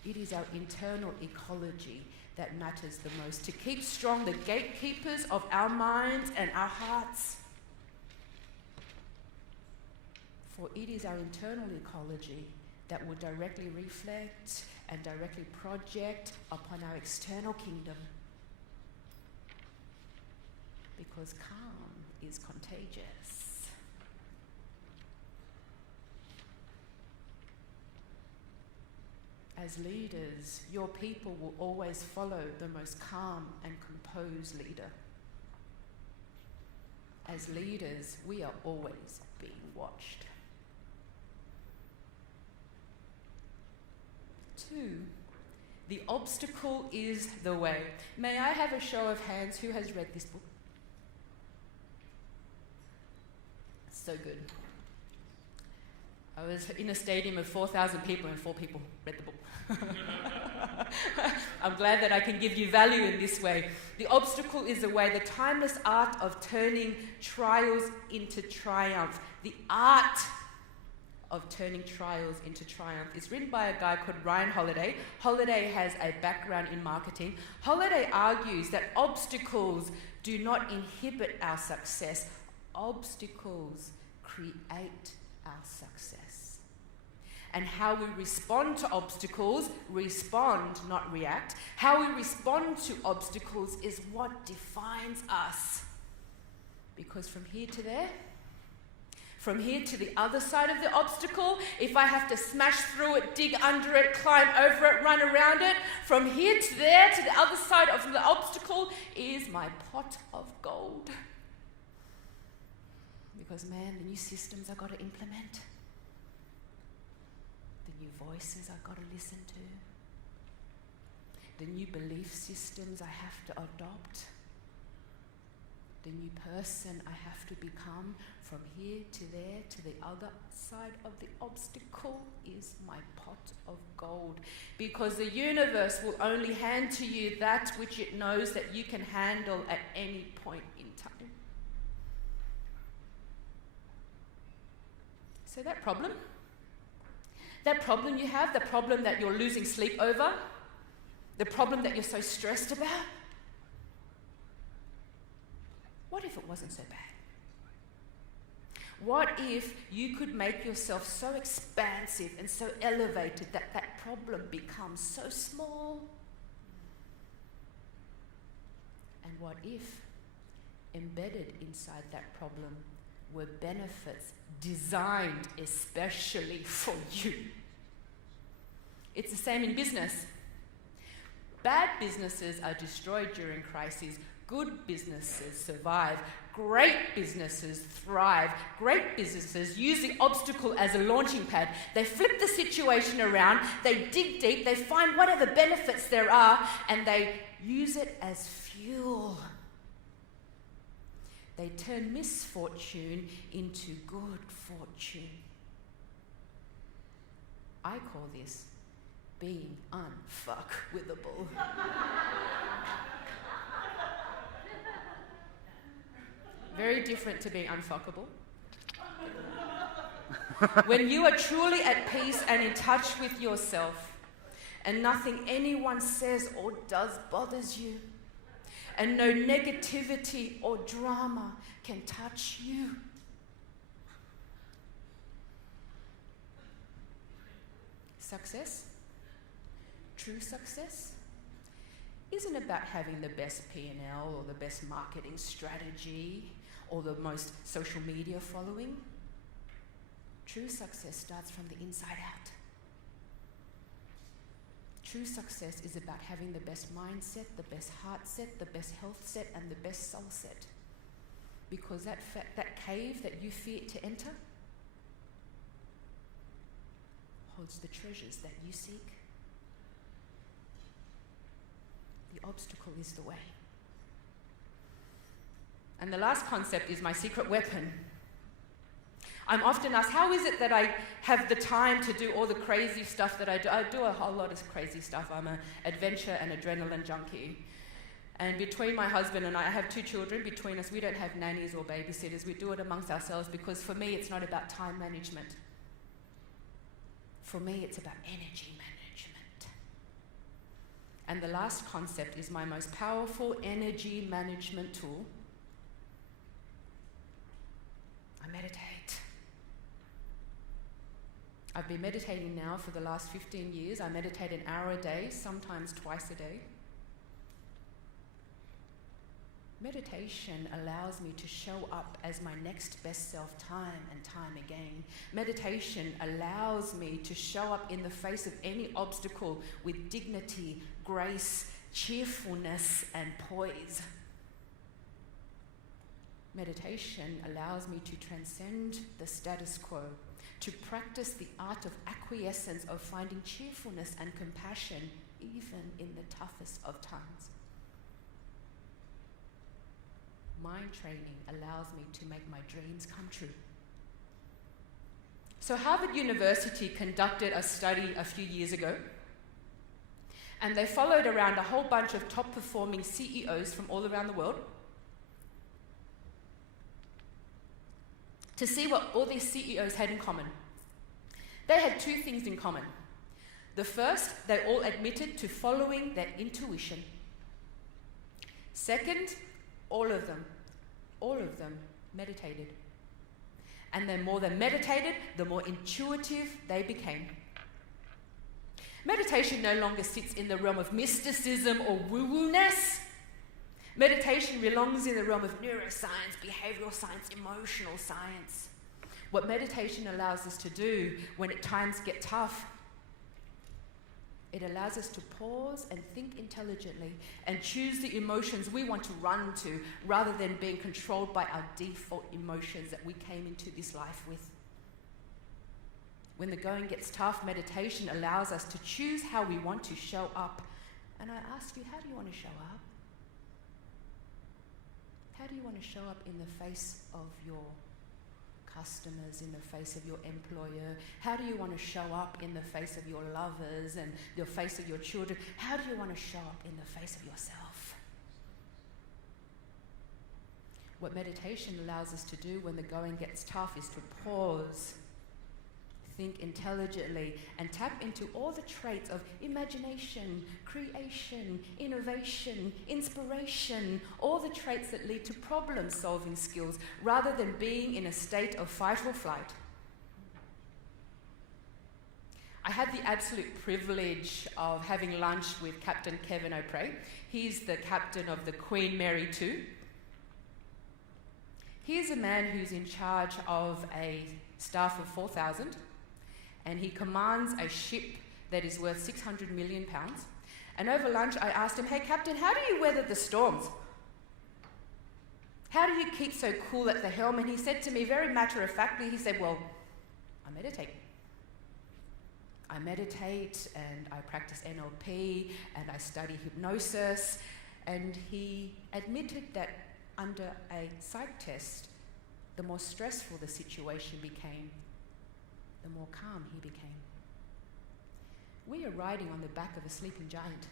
It is our internal ecology that matters the most, to keep strong the gatekeepers of our minds and our hearts. For it is our internal ecology that will directly reflect and directly project upon our external kingdom. Because calm is contagious. As leaders, your people will always follow the most calm and composed leader. As leaders, we are always being watched. 2, the obstacle is the way. May I have a show of hands who has read this book? So good. I was in a stadium of 4,000 people and 4 people read the book. I'm glad that I can give you value in this way. The obstacle is the way, the timeless art of turning trials into triumph. The art of turning trials into triumph. It's written by a guy called Ryan Holiday. Holiday has a background in marketing. Holiday argues that obstacles do not inhibit our success. Obstacles create our success. And how we respond to obstacles, respond, not react. How we respond to obstacles is what defines us. Because from here to there, from here to the other side of the obstacle, if I have to smash through it, dig under it, climb over it, run around it, from here to there, to the other side of the obstacle, is my pot of gold. Because man, the new systems I've got to implement, the new voices I've got to listen to, the new belief systems I have to adopt, the new person I have to become, from here to there, to the other side of the obstacle, is my pot of gold. Because the universe will only hand to you that which it knows that you can handle at any point in time. So that problem you have, the problem that you're losing sleep over, the problem that you're so stressed about, what if it wasn't so bad? What if you could make yourself so expansive and so elevated that that problem becomes so small? And what if embedded inside that problem were benefits designed especially for you? It's the same in business. Bad businesses are destroyed during crises. Good businesses survive. Great businesses thrive. Great businesses use the obstacle as a launching pad. They flip the situation around, they dig deep, they find whatever benefits there are, and they use it as fuel. They turn misfortune into good fortune. I call this being unfuckwithable. Very different to being unfuckable. When you are truly at peace and in touch with yourself, and nothing anyone says or does bothers you, and no negativity or drama can touch you. Success, true success, isn't about having the best P&L or the best marketing strategy or the most social media following. True success starts from the inside out. True success is about having the best mindset, the best heart set, the best health set, and the best soul set. Because that cave that you fear to enter holds the treasures that you seek. The obstacle is the way. And the last concept is my secret weapon. I'm often asked, how is it that I have the time to do all the crazy stuff that I do? I do a whole lot of crazy stuff. I'm an adventure and adrenaline junkie. And between my husband and I have 2 children. Between us, we don't have nannies or babysitters. We do it amongst ourselves because for me, it's not about time management. For me, it's about energy management. And the last concept is my most powerful energy management tool. I meditate. I've been meditating now for the last 15 years. I meditate an hour a day, sometimes twice a day. Meditation allows me to show up as my next best self time and time again. Meditation allows me to show up in the face of any obstacle with dignity, grace, cheerfulness, and poise. Meditation allows me to transcend the status quo, to practice the art of acquiescence, of finding cheerfulness and compassion even in the toughest of times. Mind training allows me to make my dreams come true. So Harvard University conducted a study a few years ago, and they followed around a whole bunch of top performing CEOs from all around the world to see what all these CEOs had in common. They had two things in common. The first, they all admitted to following their intuition. Second, all of them meditated. And the more they meditated, the more intuitive they became. Meditation no longer sits in the realm of mysticism or woo-woo-ness. Meditation belongs in the realm of neuroscience, behavioral science, emotional science. What meditation allows us to do when times get tough, it allows us to pause and think intelligently and choose the emotions we want to run to rather than being controlled by our default emotions that we came into this life with. When the going gets tough, meditation allows us to choose how we want to show up. And I ask you, how do you want to show up? How do you want to show up in the face of your customers, in the face of your employer? How do you want to show up in the face of your lovers and the face of your children? How do you want to show up in the face of yourself? What meditation allows us to do when the going gets tough is to pause, think intelligently, and tap into all the traits of imagination, creation, innovation, inspiration, all the traits that lead to problem-solving skills, rather than being in a state of fight or flight. I had the absolute privilege of having lunch with Captain Kevin O'Prey. He's the captain of the Queen Mary II. He is a man who's in charge of a staff of 4,000. And he commands a ship that is worth 600 million pounds. And over lunch, I asked him, hey, Captain, how do you weather the storms? How do you keep so cool at the helm? And he said to me very matter-of-factly, he said, well, I meditate. I meditate and I practice NLP and I study hypnosis. And he admitted that under a psych test, the more stressful the situation became, the more calm he became. We are riding on the back of a sleeping giant.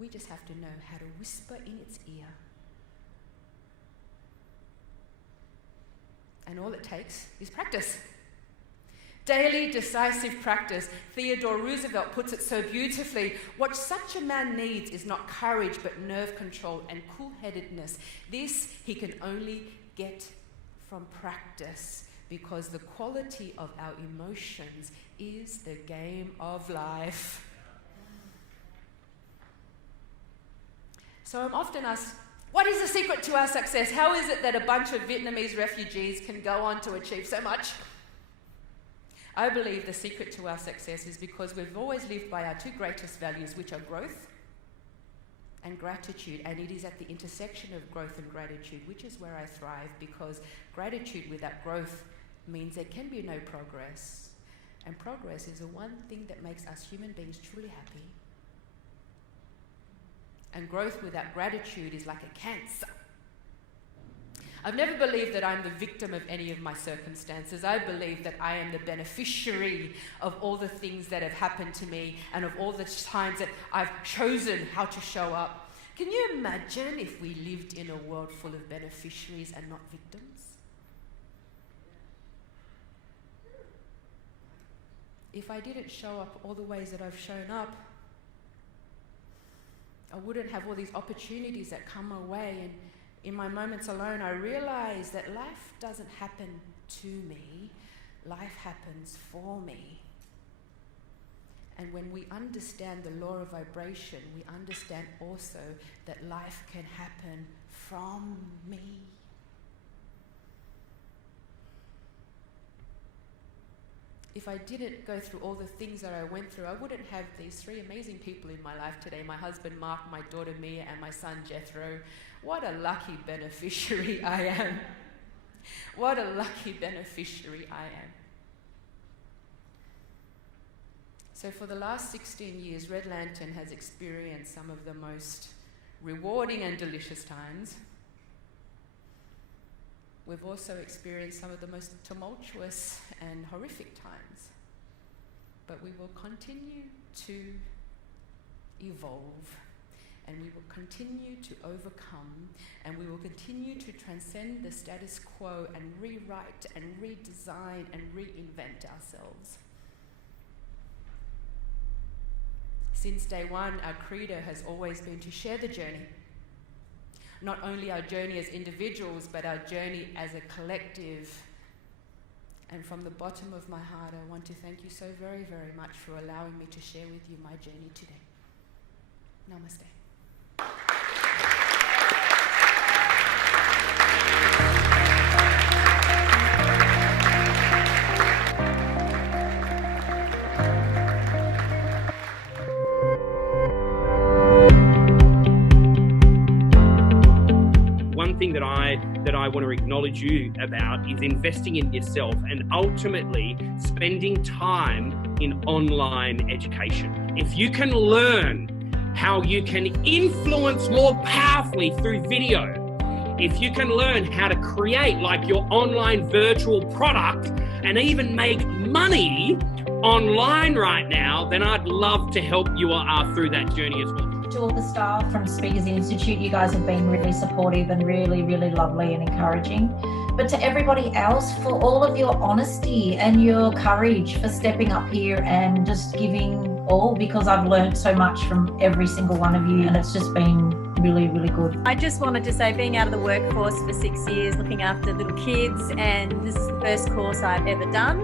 We just have to know how to whisper in its ear. And all it takes is practice. Daily decisive practice. Theodore Roosevelt puts it so beautifully. What such a man needs is not courage, but nerve control and cool-headedness. This he can only get from practice, because the quality of our emotions is the game of life. So I'm often asked, what is the secret to our success? How is it that a bunch of Vietnamese refugees can go on to achieve so much? I believe the secret to our success is because we've always lived by our two greatest values, which are growth and gratitude. And it is at the intersection of growth and gratitude, which is where I thrive, because gratitude without growth means there can be no progress. And progress is the one thing that makes us human beings truly happy. And growth without gratitude is like a cancer. I've never believed that I'm the victim of any of my circumstances. I believe that I am the beneficiary of all the things that have happened to me and of all the times that I've chosen how to show up. Can you imagine if we lived in a world full of beneficiaries and not victims? If I didn't show up all the ways that I've shown up, I wouldn't have all these opportunities that come my way. And in my moments alone, I realize that life doesn't happen to me, life happens for me. And when we understand the law of vibration, we understand also that life can happen from me. If I didn't go through all the things that I went through, I wouldn't have these three amazing people in my life today. My husband, Mark, my daughter, Mia, and my son, Jethro. What a lucky beneficiary I am. What a lucky beneficiary I am. So for the last 16 years, Red Lantern has experienced some of the most rewarding and delicious times. We've also experienced some of the most tumultuous and horrific times. But we will continue to evolve and we will continue to overcome, and we will continue to transcend the status quo and rewrite and redesign and reinvent ourselves. Since day one, our credo has always been to share the journey. Not only our journey as individuals, but our journey as a collective. And from the bottom of my heart, I want to thank you so very, very much for allowing me to share with you my journey today. Namaste. One thing that I want to acknowledge you about is investing in yourself and ultimately spending time in online education. If you can learn how you can influence more powerfully through video, if you can learn how to create like your online virtual product and even make money online right now, then I'd love to help you through that journey as well. To all the staff from Speakers Institute, you guys have been really supportive and really, really lovely and encouraging. But to everybody else, for all of your honesty and your courage for stepping up here and just giving all, because I've learned so much from every single one of you, and it's just been really, really good. I just wanted to say, being out of the workforce for 6 years, looking after little kids, and this is the first course I've ever done,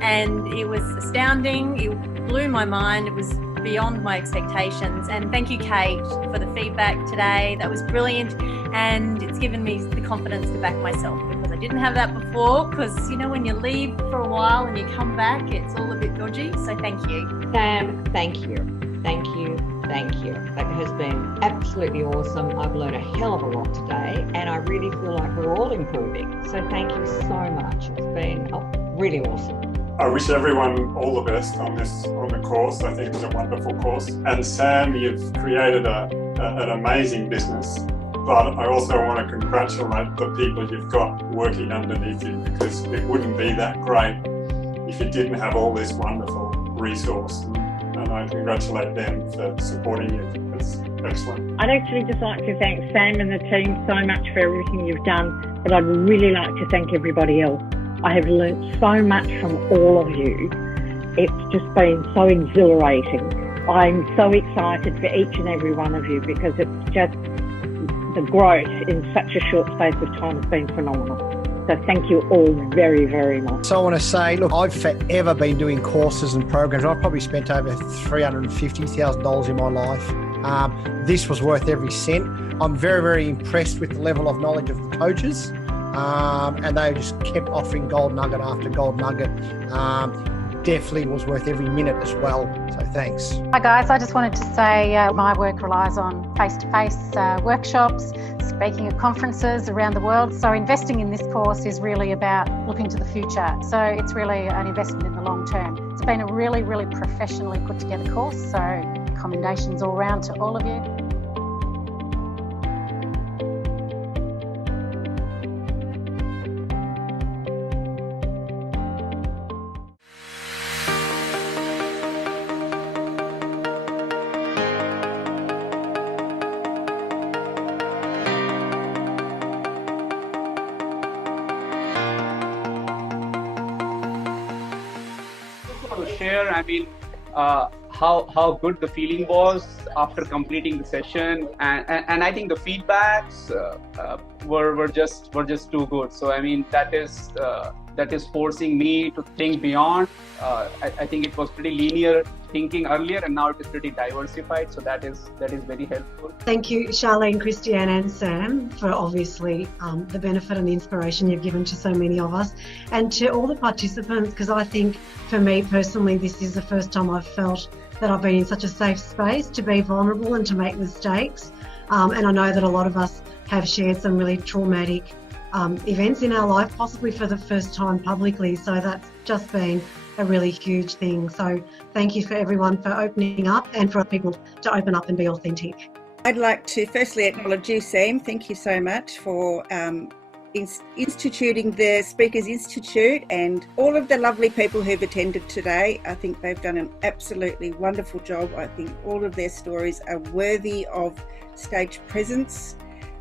and it was astounding. It blew my mind. It was beyond my expectations, and thank you, Kate, for the feedback today. That was brilliant, and it's given me the confidence to back myself, because I didn't have that before, because you know, when you leave for a while and you come back, it's all a bit dodgy. So thank you. Sam, thank you. Thank you. Thank you. That has been absolutely awesome. I've learned a hell of a lot today, and I really feel like we're all improving. So thank you so much. It's been really awesome. I wish everyone all the best on the course. I think it's a wonderful course. And Sam, you've created an amazing business, but I also want to congratulate the people you've got working underneath you, because it wouldn't be that great if you didn't have all this wonderful resource. And I congratulate them for supporting you. It's excellent. I'd actually just like to thank Sam and the team so much for everything you've done, but I'd really like to thank everybody else. I have learnt so much from all of you. It's just been so exhilarating. I'm so excited for each and every one of you, because it's just, the growth in such a short space of time has been phenomenal. So thank you all very, very much. So I want to say, look, I've forever been doing courses and programs. I've probably spent over $350,000 in my life. This was worth every cent. I'm very, very impressed with the level of knowledge of the coaches. And they just kept offering gold nugget after gold nugget. Definitely was worth every minute as well. So thanks. Hi guys, I just wanted to say my work relies on face-to-face workshops, speaking at conferences around the world. So investing in this course is really about looking to the future. So it's really an investment in the long term. It's been a really, really professionally put together course. So commendations all round to all of you. Share, I mean, how good the feeling was after completing the session, and I think the feedbacks were just too good. So I mean, that is forcing me to think beyond. I think it was pretty linear thinking earlier, and now it is pretty diversified. So that is very helpful. Thank you, Charlene, Christiane, and Sam, for obviously the benefit and the inspiration you've given to so many of us, and to all the participants, because I think for me personally, this is the first time I've felt that I've been in such a safe space to be vulnerable and to make mistakes. And I know that a lot of us have shared some really traumatic events in our life, possibly for the first time publicly. So that's just been a really huge thing. So thank you for everyone for opening up, and for people to open up and be authentic. I'd like to firstly acknowledge you, Sam. Thank you so much for instituting the Speakers Institute and all of the lovely people who've attended today. I think they've done an absolutely wonderful job. I think all of their stories are worthy of stage presence.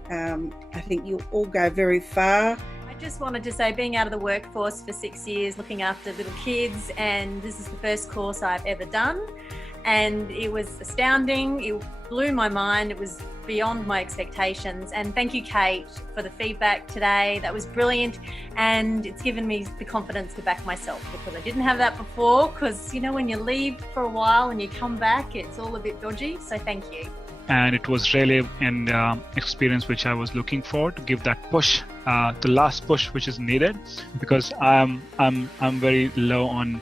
I think you'll all go very far. I just wanted to say, being out of the workforce for 6 years, looking after little kids, and this is the first course I've ever done, and it was astounding. It blew my mind. It was beyond my expectations. And thank you, Kate, for the feedback today. That was brilliant, and it's given me the confidence to back myself, because I didn't have that before. Because you know, when you leave for a while and you come back, it's all a bit dodgy. So thank you. And it was really an experience which I was looking for, to give that push, the last push which is needed, because I'm very low on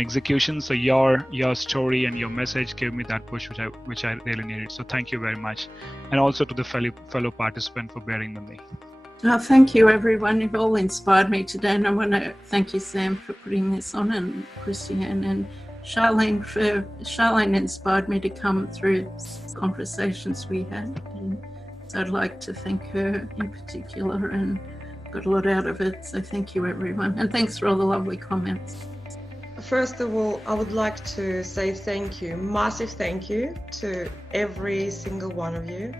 execution. So your story and your message gave me that push which I really needed. So thank you very much, and also to the fellow participant for bearing with me. Thank you, everyone. You've all inspired me today, and I want to thank you, Sam, for putting this on, and Christiane and Charlene inspired me to come through conversations we had, and so I'd like to thank her in particular, and got a lot out of it. So thank you, everyone, and thanks for all the lovely comments. First of all, I would like to say thank you, massive thank you to every single one of you.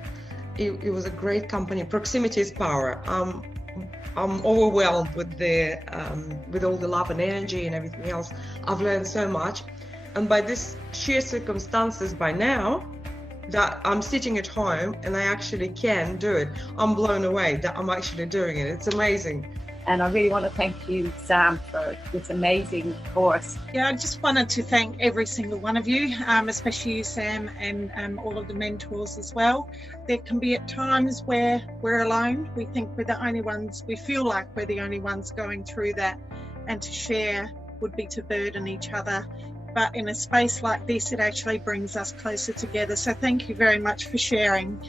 It was a great company. Proximity is power. I'm overwhelmed with all the love and energy and everything else. I've learned so much, and by this sheer circumstances, by now that I'm sitting at home and I actually can do it, I'm blown away that I'm actually doing it. It's amazing. And I really want to thank you, Sam, for this amazing course. Yeah, I just wanted to thank every single one of you, especially you, Sam, and all of the mentors as well. There can be at times where we're alone. We think we're the only ones, we feel like we're the only ones going through that, and to share would be to burden each other. But in a space like this, it actually brings us closer together. So thank you very much for sharing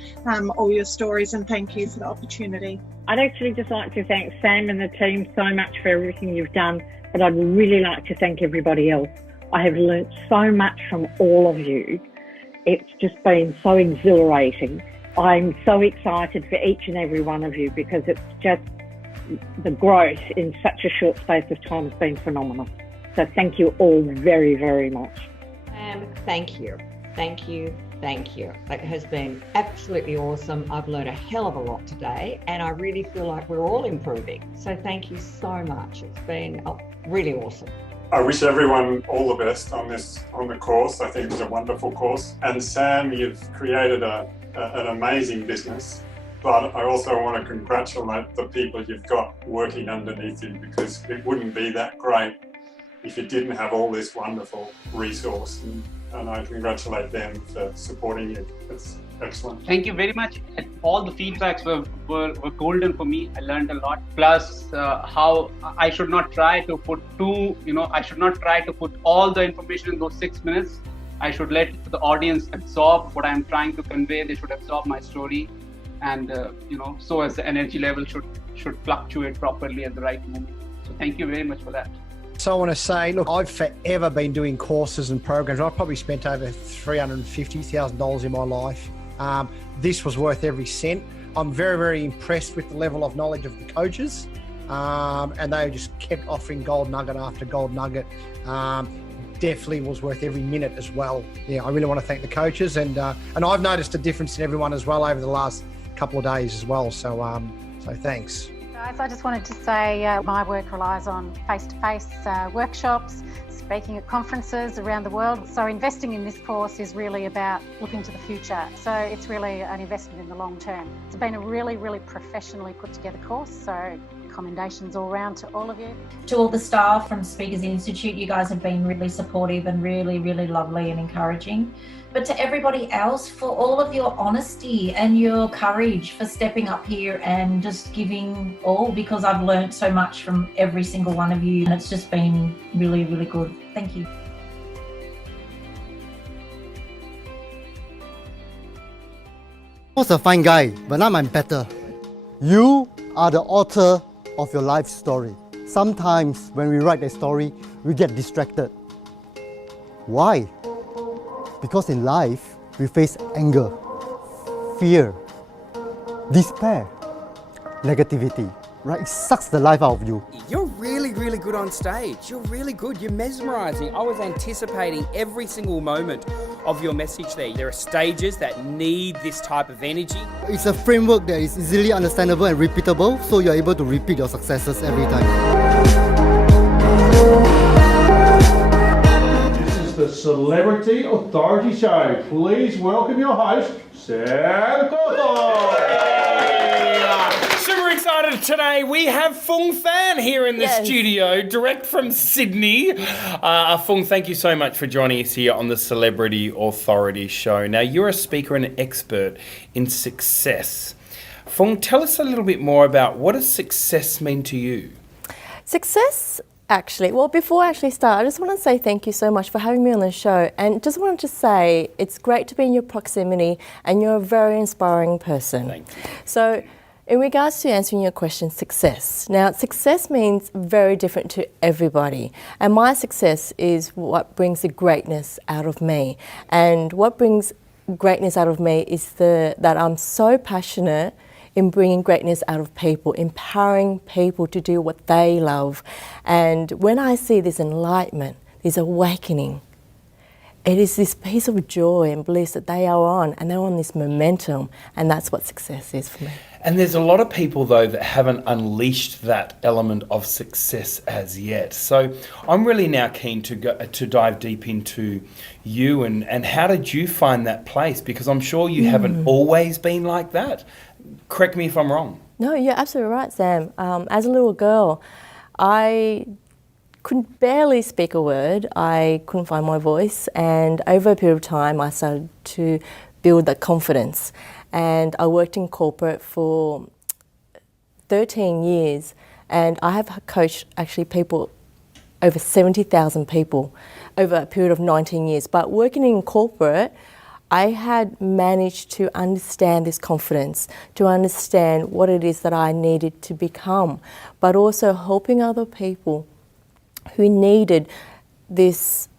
all your stories, and thank you for the opportunity. I'd actually just like to thank Sam and the team so much for everything you've done, but I'd really like to thank everybody else. I have learnt so much from all of you. It's just been so exhilarating. I'm so excited for each and every one of you, because it's just the growth in such a short space of time has been phenomenal. So thank you all very, very much. Thank you. Thank you. Thank you. That has been absolutely awesome. I've learned a hell of a lot today, and I really feel like we're all improving. So thank you so much. It's been really awesome. I wish everyone all the best on the course. I think it's a wonderful course. And Sam, you've created an amazing business. But I also want to congratulate the people you've got working underneath you, because it wouldn't be that great if you didn't have all this wonderful resource, and I congratulate them for supporting you. It's excellent. Thank you very much. All the feedbacks were golden for me. I learned a lot. Plus, how I should not try to put all the information in those 6 minutes. I should let the audience absorb what I'm trying to convey. They should absorb my story, and so as the energy level should fluctuate properly at the right moment. So thank you very much for that. So I want to say, look, I've forever been doing courses and programs. I've probably spent over $350,000 in my life. This was worth every cent. I'm very, very impressed with the level of knowledge of the coaches, and they just kept offering gold nugget after gold nugget. Definitely was worth every minute as well. Yeah, I really want to thank the coaches, and I've noticed a difference in everyone as well over the last couple of days as well. So thanks. Guys, I just wanted to say my work relies on face-to-face workshops, speaking at conferences around the world. So investing in this course is really about looking to the future. So it's really an investment in the long term. It's been a really, really professionally put together course. So commendations all round to all of you. To all the staff from Speakers Institute, you guys have been really supportive and really, really lovely and encouraging. But to everybody else, for all of your honesty and your courage for stepping up here and just giving all, because I've learned so much from every single one of you, and it's just been really, really good. Thank you. I was a fine guy, but now I'm better. You are the author of your life story. Sometimes when we write a story, we get distracted. Why? Because in life, we face anger, fear, despair, negativity. right? It sucks the life out of you. You're really, really good on stage. You're really good. You're mesmerising. I was anticipating every single moment of your message there. There are stages that need this type of energy. It's a framework that is easily understandable and repeatable, so you're able to repeat your successes every time. This is the Celebrity Authority Show. Please welcome your host, Sam Cawthorne. Super excited today. We have Phuong Phan here in the studio, direct from Sydney. Phuong, thank you so much for joining us here on the Celebrity Authority Show. Now, you're a speaker and an expert in success. Phuong, tell us a little bit more about what does success mean to you? Success, actually, well, before I actually start, I just want to say thank you so much for having me on the show, and just wanted to say it's great to be in your proximity, and you're a very inspiring person. Thank you. So, in regards to answering your question, success. Now, success means very different to everybody, and my success is what brings the greatness out of me, and what brings greatness out of me is that I'm so passionate in bringing greatness out of people, empowering people to do what they love. And when I see this enlightenment, this awakening, it is this piece of joy and bliss that they are on, and they're on this momentum, and that's what success is for me. And there's a lot of people, though, that haven't unleashed that element of success as yet. So I'm really now keen to dive deep into you and how did you find that place? Because I'm sure you haven't always been like that. Correct me if I'm wrong. No, you're absolutely right, Sam. As a little girl, I could barely speak a word. I couldn't find my voice, and over a period of time I started to build that confidence. And I worked in corporate for 13 years, and I have coached actually people, over 70,000 people over a period of 19 years. But working in corporate, I had managed to understand this confidence, to understand what it is that I needed to become, but also helping other people who needed this,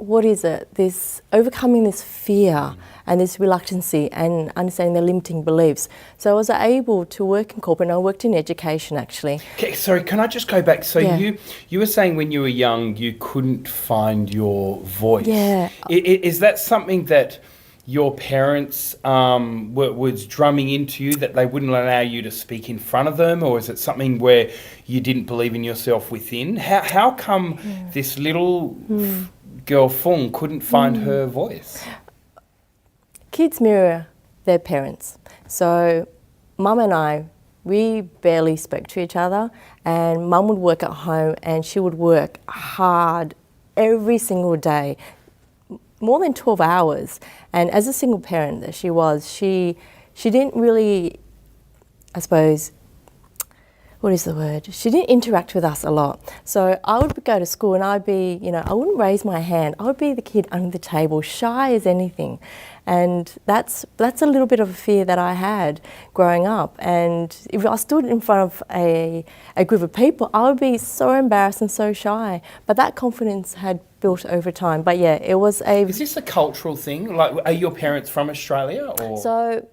this overcoming this fear and this reluctancy and understanding their limiting beliefs. So I was able to work in corporate, and I worked in education actually. Okay, sorry, can I just go back? So you were saying when you were young you couldn't find your voice. Yeah. Is that something that your parents was drumming into you, that they wouldn't allow you to speak in front of them, or is it something where you didn't believe in yourself within? How come this little girl Phuong couldn't find her voice? Kids mirror their parents. So Mum and I, we barely spoke to each other, and Mum would work at home and she would work hard every single day, more than 12 hours. And as a single parent that she was, she didn't really, I suppose, what is the word? She didn't interact with us a lot. So I would go to school and I'd be, I wouldn't raise my hand. I would be the kid under the table, shy as anything. And that's a little bit of a fear that I had growing up. And if I stood in front of a group of people, I would be so embarrassed and so shy. But that confidence had built over time. But yeah, it was a... Is this a cultural thing? Like, are your parents from Australia or...? So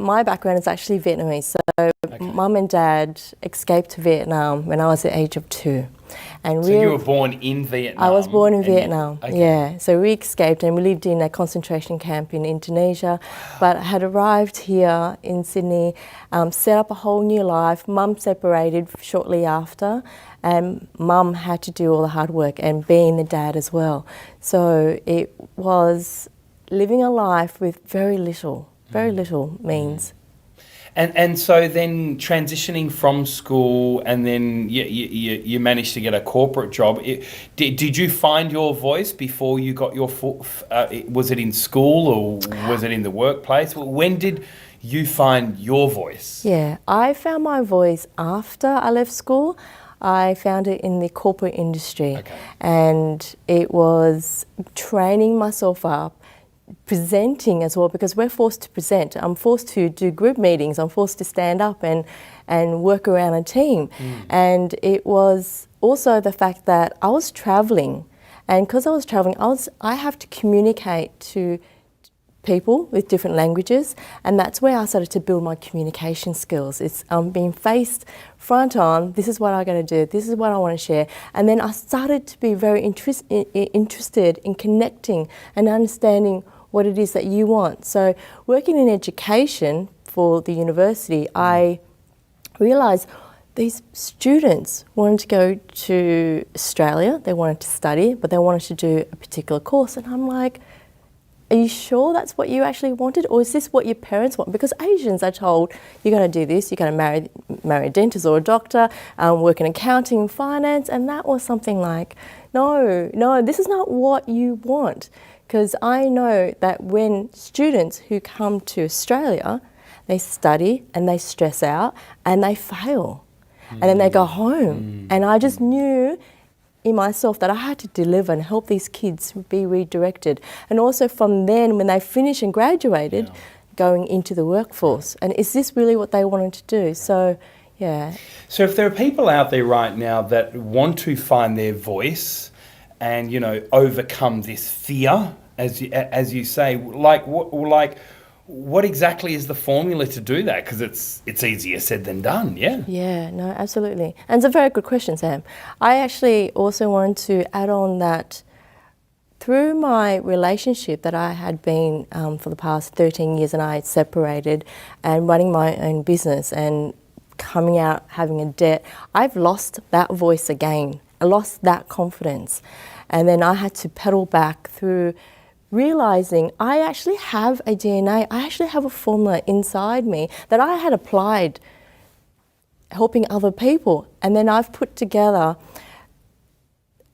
my background is actually Vietnamese. So Mum and Dad escaped to Vietnam when I was the age of 2. And so you were born in Vietnam? I was born in Vietnam, yeah. So we escaped and we lived in a concentration camp in Indonesia, but had arrived here in Sydney, set up a whole new life. Mum separated shortly after, and Mum had to do all the hard work and being the dad as well. So it was living a life with very little means. And so then transitioning from school, and then you managed to get a corporate job. Did you find your voice before you got your was it in school or was it in the workplace? When did you find your voice? Yeah, I found my voice after I left school. I found it in the corporate industry, and it was training myself up, presenting as well, because we're forced to present. I'm forced to do group meetings. I'm forced to stand up and work around a team. And it was also the fact that I was traveling, and because I was traveling, I have to communicate to people with different languages, and that's where I started to build my communication skills. It's being faced front on, this is what I'm going to do, this is what I want to share, and then I started to be very interested in connecting and understanding what it is that you want. So working in education for the university, I realised these students wanted to go to Australia, they wanted to study, but they wanted to do a particular course, and I'm like, are you sure that's what you actually wanted, or is this what your parents want? Because Asians are told, you're going to do this, you're going to marry a dentist or a doctor, work in accounting and finance, and that was something like, no, this is not what you want. Because I know that when students who come to Australia, they study and they stress out and they fail, and then they go home. And I just knew in myself that I had to deliver and help these kids be redirected. And also from then, when they finished and graduated, going into the workforce. And is this really what they wanted to do? So, yeah. So if there are people out there right now that want to find their voice and, you know, overcome this fear, as you say, what exactly is the formula to do that? Because it's easier said than done, yeah? Yeah, no, absolutely. And it's a very good question, Sam. I actually also wanted to add on that through my relationship that I had been for the past 13 years, and I had separated and running my own business and coming out having a debt, I've lost that voice again. I lost that confidence. And then I had to pedal back through realising I actually have a DNA, I actually have a formula inside me that I had applied helping other people. And then I've put together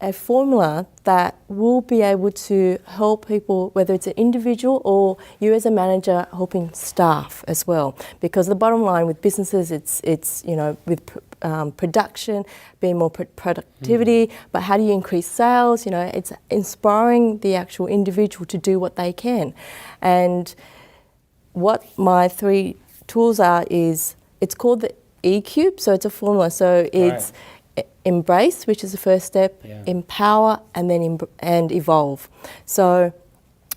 a formula that will be able to help people, whether it's an individual or you as a manager helping staff as well. Because the bottom line with businesses, it's you know, with production, being more productivity, but how do you increase sales? You know, it's inspiring the actual individual to do what they can. And what my 3 tools are is, it's called the E-Cube, so it's a formula. So it's embrace, which is the first step, empower, and then and evolve. So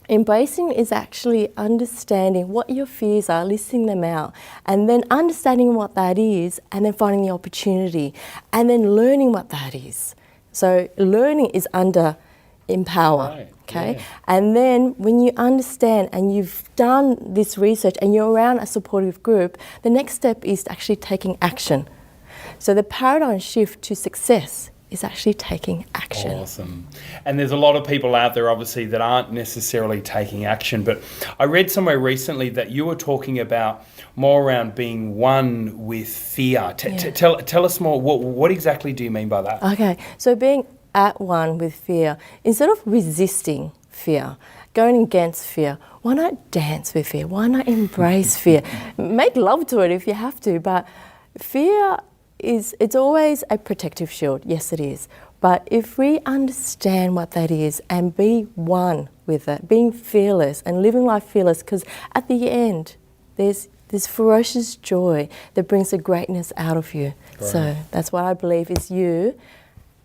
embracing is actually understanding what your fears are, listing them out, and then understanding what that is, and then finding the opportunity, and then learning what that is. So learning is under empower, okay? And then when you understand and you've done this research and you're around a supportive group, the next step is actually taking action. So the paradigm shift to success is actually taking action. Awesome. And there's a lot of people out there, obviously, that aren't necessarily taking action. But I read somewhere recently that you were talking about more around being one with fear. Tell us more. What exactly do you mean by that? Okay. So being at one with fear, instead of resisting fear, going against fear, why not dance with fear? Why not embrace fear? Make love to it if you have to. But fear it's always a protective shield. Yes, it is. But if we understand what that is and be one with it, being fearless and living life fearless, because at the end, there's this ferocious joy that brings the greatness out of you. Right. So that's what I believe is you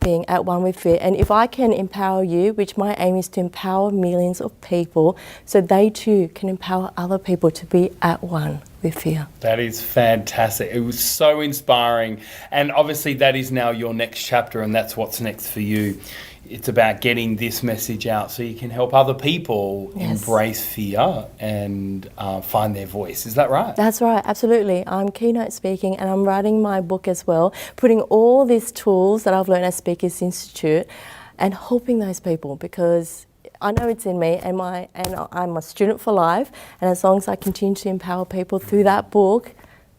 being at one with fear. And if I can empower you, which my aim is to empower millions of people, so they too can empower other people to be at one with fear. That is fantastic. It was so inspiring. And obviously that is now your next chapter, and that's what's next for you. It's about getting this message out so you can help other people embrace fear and find their voice. Is that right? That's right, absolutely. I'm keynote speaking and I'm writing my book as well, putting all these tools that I've learned at Speakers Institute and helping those people, because I know it's in me, and I'm a student for life, and as long as I continue to empower people through that book,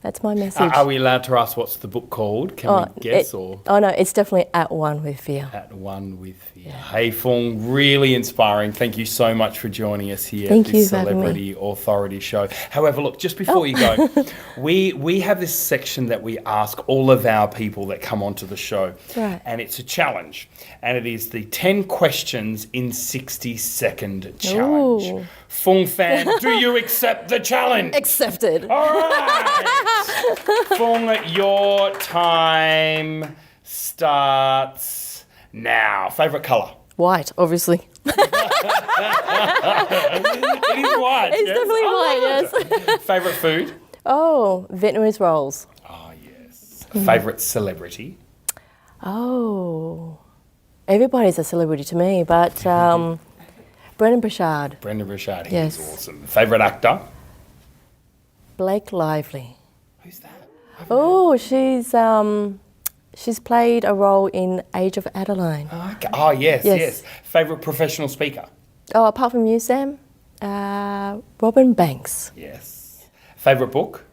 that's my message. Are we allowed to ask what's the book called? Can we guess? Oh no, it's definitely At One with Fear. At One with Fear. Yeah. Hey Phuong, really inspiring. Thank you so much for joining us here at this Celebrity Authority Show. However, look, just before you go, we have this section that we ask all of our people that come onto the show. Right. And it's a challenge. And it is the 10 questions in 60-second challenge. Ooh. Phuong Phan, do you accept the challenge? Accepted. All right. Phuong, your time starts now. Favourite colour? White, obviously. It is white. It's yes. definitely white, yes. Favourite food? Oh, Vietnamese rolls. Oh, yes. Favourite celebrity? Oh, everybody's a celebrity to me, but Brendan Burchard. Brendan Burchard, he Yes. is awesome. Favourite actor? Blake Lively. Who's that? Oh, she's played a role in Age of Adeline. Okay. Oh, yes, yes. Favourite professional speaker? Oh, apart from you, Sam, Robin Banks. Yes. Favourite book?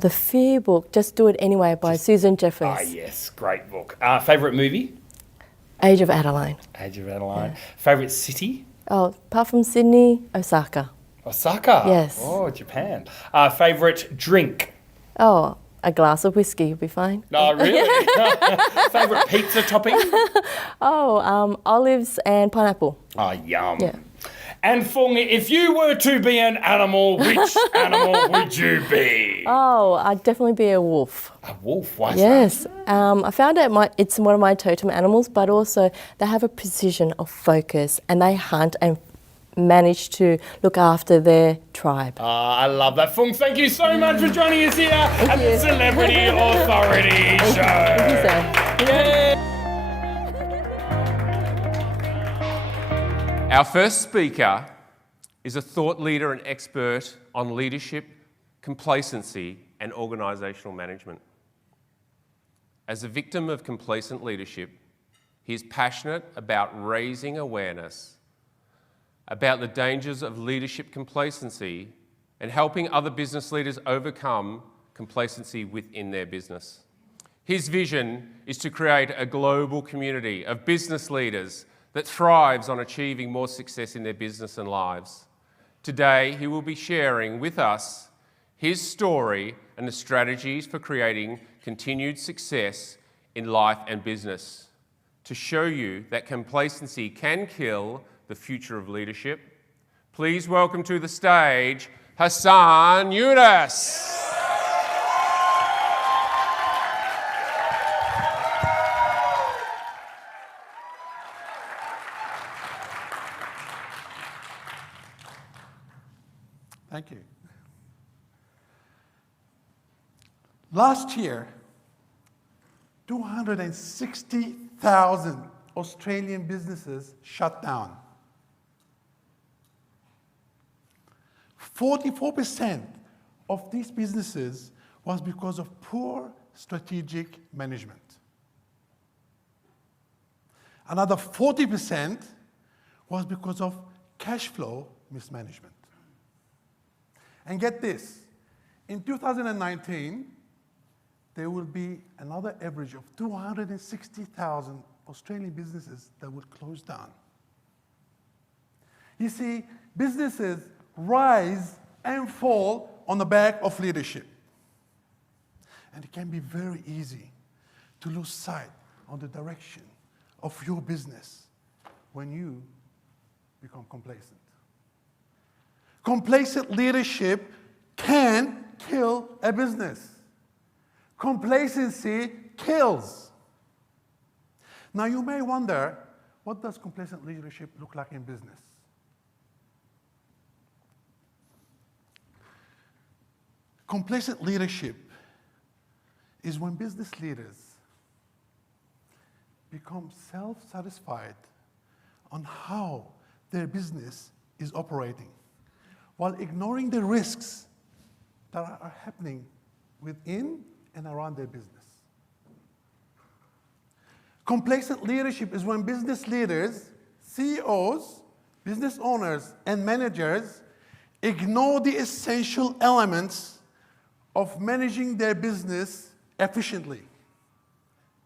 The Fear book, Just Do It Anyway, by Susan Jeffers. Ah, yes, great book. Favourite movie? Age of Adeline. Age of Adeline. Favourite city? Oh, apart from Sydney, Osaka. Osaka? Yes. Oh, Japan. Favourite drink? Oh, a glass of whiskey would be fine. Oh, really? Favourite pizza topping? Oh, olives and pineapple. Oh, yum. Yeah. And Phuong, if you were to be an animal, which animal would you be? Oh, I'd definitely be a wolf. A wolf? Why is Yes. I found out it's one of my totem animals, but also they have a precision of focus and they hunt and manage to look after their tribe. I love that. Phuong, thank you so much for joining us here at the Celebrity Authority Show. Thank you, Sam. Yay! Our first speaker is a thought leader and expert on leadership, complacency, and organisational management. As a victim of complacent leadership, he is passionate about raising awareness about the dangers of leadership complacency and helping other business leaders overcome complacency within their business. His vision is to create a global community of business leaders that thrives on achieving more success in their business and lives. Today, he will be sharing with us his story and the strategies for creating continued success in life and business to show you that complacency can kill the future of leadership. Please welcome to the stage, Hassan Younes. Thank you. Last year, 260,000 Australian businesses shut down. 44% of these businesses was because of poor strategic management. Another 40% was because of cash flow mismanagement. And get this, in 2019, there will be another average of 260,000 Australian businesses that will close down. You see, businesses rise and fall on the back of leadership. And it can be very easy to lose sight on the direction of your business when you become complacent. Complacent leadership can kill a business. Complacency kills. Now you may wonder, what does complacent leadership look like in business? Complacent leadership is when business leaders become self-satisfied on how their business is operating, while ignoring the risks that are happening within and around their business. Complacent leadership is when business leaders, CEOs, business owners, and managers ignore the essential elements of managing their business efficiently,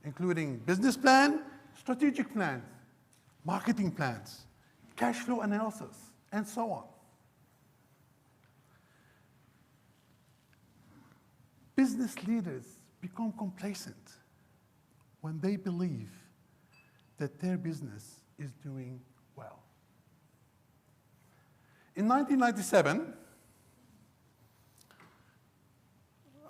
including business plan, strategic plans, marketing plans, cash flow analysis, and so on. Business leaders become complacent when they believe that their business is doing well. In 1997,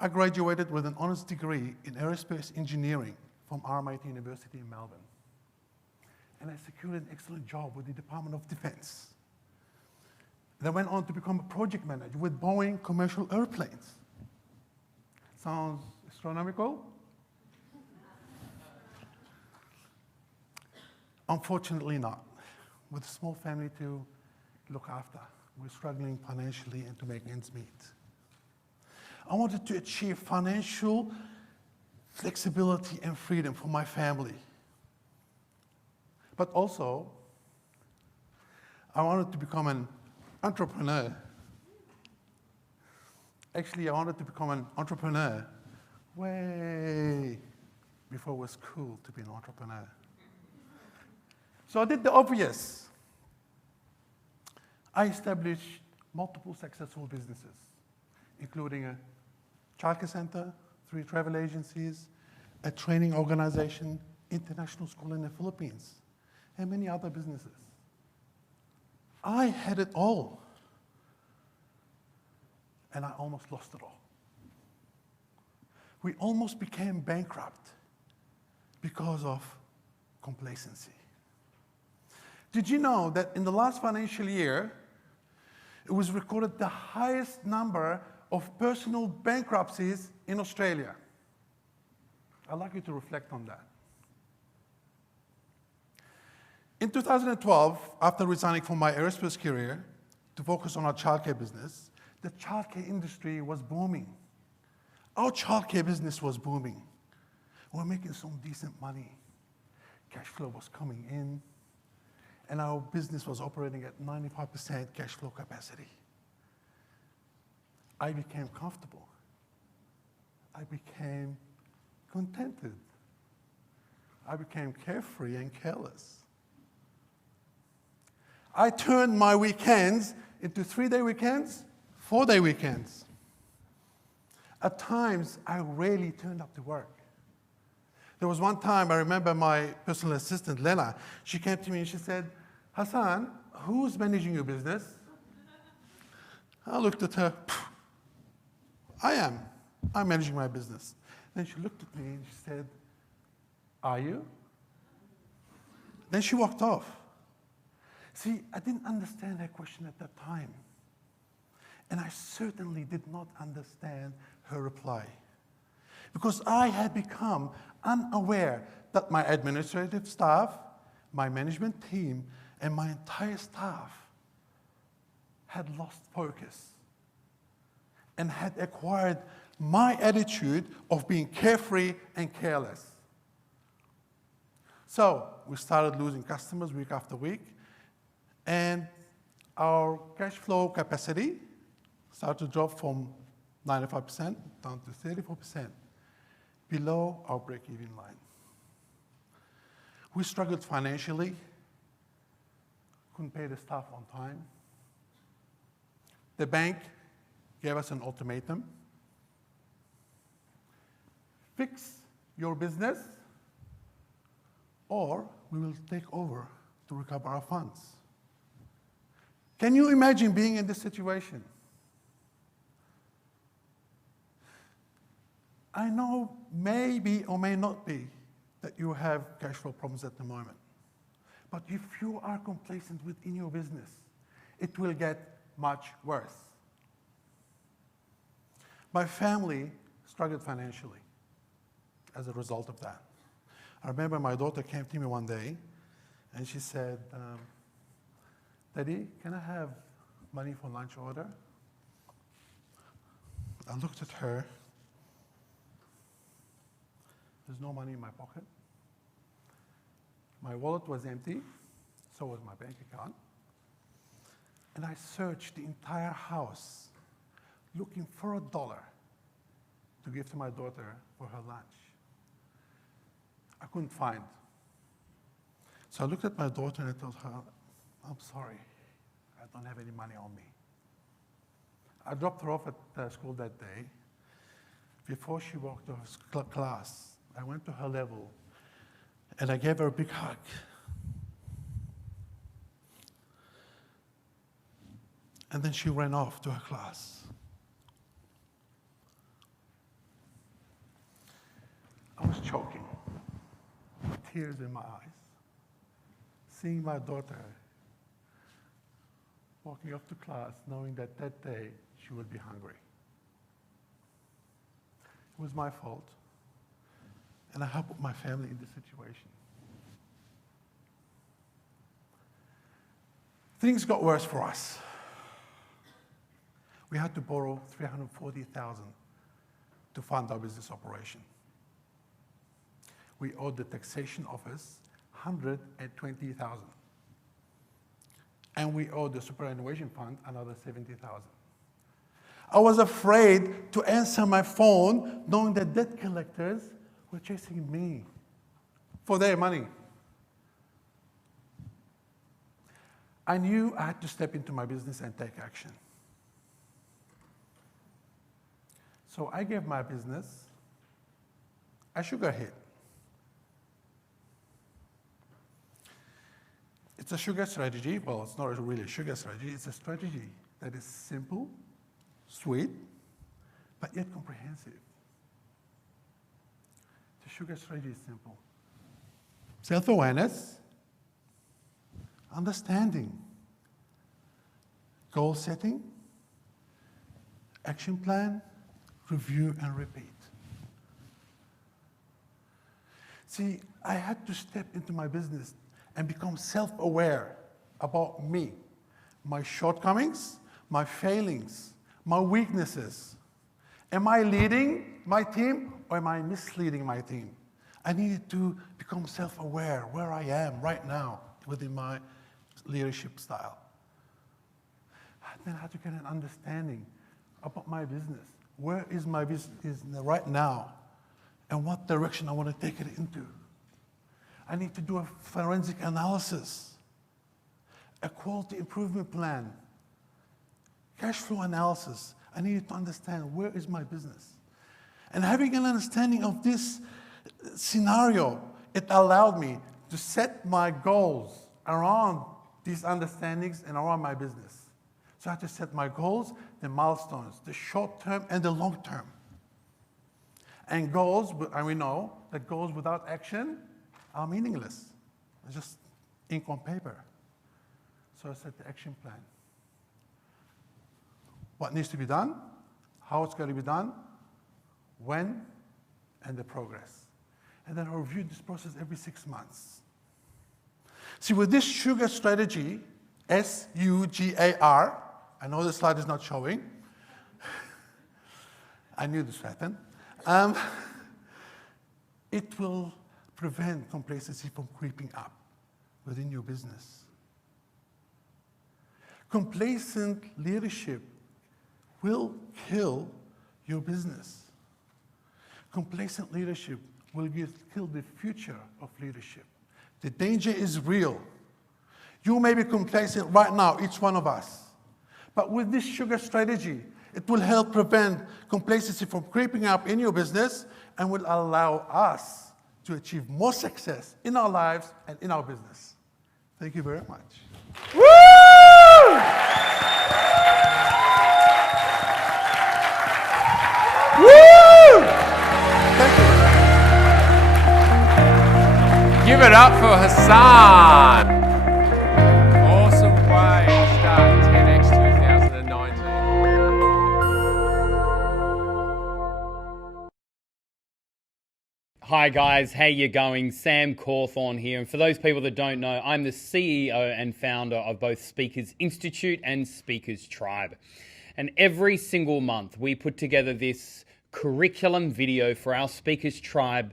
I graduated with an honors degree in aerospace engineering from RMIT University in Melbourne. And I secured an excellent job with the Department of Defense. And I went on to become a project manager with Boeing commercial airplanes. Sounds astronomical? Unfortunately not. With a small family to look after, we're struggling financially and to make ends meet. I wanted to achieve financial flexibility and freedom for my family. But also, I wanted to become an entrepreneur. Actually, I wanted to become an entrepreneur way before it was cool to be an entrepreneur. So I did the obvious. I established multiple successful businesses, including a childcare center, 3 travel agencies, a training organization, international school in the Philippines, and many other businesses. I had it all, and I almost lost it all. We almost became bankrupt because of complacency. Did you know that in the last financial year, it was recorded the highest number of personal bankruptcies in Australia? I'd like you to reflect on that. In 2012, after resigning from my aerospace career to focus on our childcare business, the childcare industry was booming. Our childcare business was booming. We were making some decent money. Cash flow was coming in, and our business was operating at 95% cash flow capacity. I became comfortable. I became contented. I became carefree and careless. I turned my weekends into 3-day weekends, 4-day weekends. At times, I rarely turned up to work. There was one time, I remember my personal assistant, Lena, she came to me and she said, Hassan, who's managing your business? I looked at her, I am. I'm managing my business. Then she looked at me and she said, are you? Then she walked off. See, I didn't understand her question at that time. And I certainly did not understand her reply. Because I had become unaware that my administrative staff, my management team, and my entire staff had lost focus and had acquired my attitude of being carefree and careless. So we started losing customers week after week, and our cash flow capacity started to drop from 95% down to 34%, below our break-even line. We struggled financially, couldn't pay the staff on time. The bank gave us an ultimatum. Fix your business, or we will take over to recover our funds. Can you imagine being in this situation? I know maybe or may not be that you have cash flow problems at the moment. But if you are complacent within your business, it will get much worse. My family struggled financially as a result of that. I remember my daughter came to me one day and she said, Daddy, can I have money for lunch order? I looked at her. There's no money in my pocket. My wallet was empty, so was my bank account. And I searched the entire house looking for $1 to give to my daughter for her lunch. I couldn't find. So I looked at my daughter and I told her, I'm sorry, I don't have any money on me. I dropped her off at school that day. Before she walked to her class, I went to her level and I gave her a big hug. And then she ran off to her class. I was choking, tears in my eyes, seeing my daughter walking off to class, knowing that that day she would be hungry. It was my fault, and I helped my family in this situation. Things got worse for us. We had to borrow $340,000 to fund our business operation. We owed the taxation office $120,000. And we owed the superannuation fund another $70,000. I was afraid to answer my phone, knowing that debt collectors were chasing me for their money. I knew I had to step into my business and take action. So I gave my business a sugar hit. It's a sugar strategy. Well, it's not really a sugar strategy. It's a strategy that is simple, sweet, but yet comprehensive. The sugar strategy is simple. Self-awareness, understanding, goal setting, action plan, review and repeat. See, I had to step into my business and become self-aware about me, my shortcomings, my failings, my weaknesses. Am I leading my team or am I misleading my team? I needed to become self-aware where I am right now within my leadership style. Then I had to get an understanding about my business. Where is my business right now? And what direction I want to take it into? I need to do a forensic analysis, a quality improvement plan, cash flow analysis. I needed to understand where is my business. And having an understanding of this scenario, it allowed me to set my goals around these understandings and around my business. So I had to set my goals, the milestones, the short term and the long term. And goals, and we know that goals without action are meaningless. It's just ink on paper. So I set the action plan. What needs to be done, how it's going to be done, when, and the progress. And then I review this process every 6 months. See, with this sugar strategy, S-U-G-A-R, I know the slide is not showing. I knew this would happen. It will prevent complacency from creeping up within your business. Complacent leadership will kill your business. Complacent leadership will kill the future of leadership. The danger is real. You may be complacent right now, each one of us. But with this sugar strategy, it will help prevent complacency from creeping up in your business and will allow us to achieve more success in our lives and in our business. Thank you very much. Woo! Woo! Thank you. Give it up for Hassan. Awesome way to start 10X 2019. Hi guys, how you going? Sam Cawthorn here, and for those people that don't know, I'm the CEO and founder of both Speakers Institute and Speakers Tribe. And every single month we put together this curriculum video for our Speakers Tribe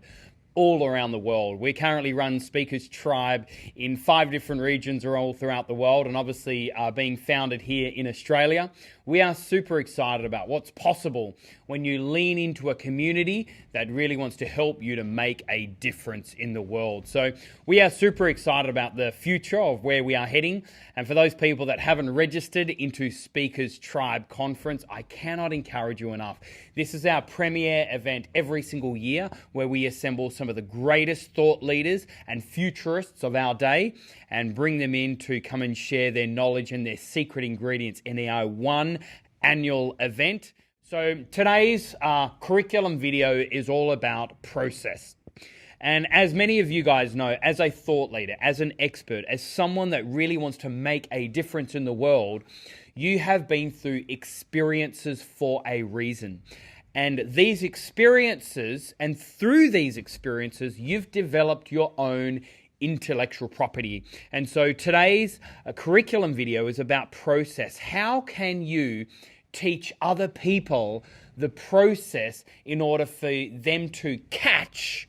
all around the world. We currently run Speakers Tribe in 5 different regions all throughout the world, and obviously being founded here in Australia. We are super excited about what's possible when you lean into a community that really wants to help you to make a difference in the world. So we are super excited about the future of where we are heading. And for those people that haven't registered into Speakers Tribe Conference, I cannot encourage you enough. This is our premier event every single year where we assemble some of the greatest thought leaders and futurists of our day and bring them in to come and share their knowledge and their secret ingredients in our one annual event. So today's curriculum video is all about process. And as many of you guys know, as a thought leader, as an expert, as someone that really wants to make a difference in the world, you have been through experiences for a reason. And these experiences, and through these experiences, you've developed your own intellectual property. And so today's curriculum video is about process. How can you teach other people the process in order for them to catch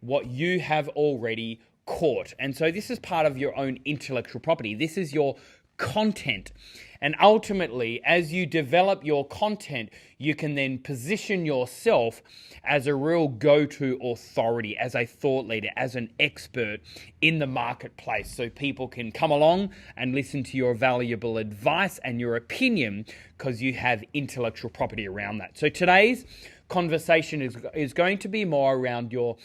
what you have already caught? And so this is part of your own intellectual property. This is your content. And ultimately, as you develop your content, you can then position yourself as a real go-to authority, as a thought leader, as an expert in the marketplace. So people can come along and listen to your valuable advice and your opinion because you have intellectual property around that. So today's conversation is going to be more around your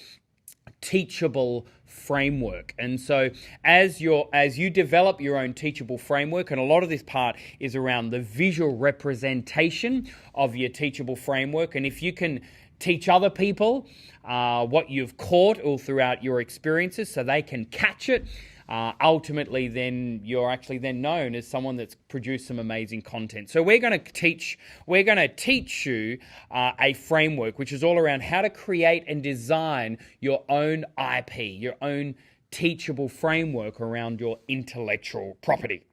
teachable framework. And so as you develop your own teachable framework, and a lot of this part is around the visual representation of your teachable framework, and if you can teach other people what you've caught all throughout your experiences so they can catch it, ultimately then you're actually then known as someone that's produced some amazing content. So we're going to teach you a framework which is all around how to create and design your own IP, your own teachable framework around your intellectual property.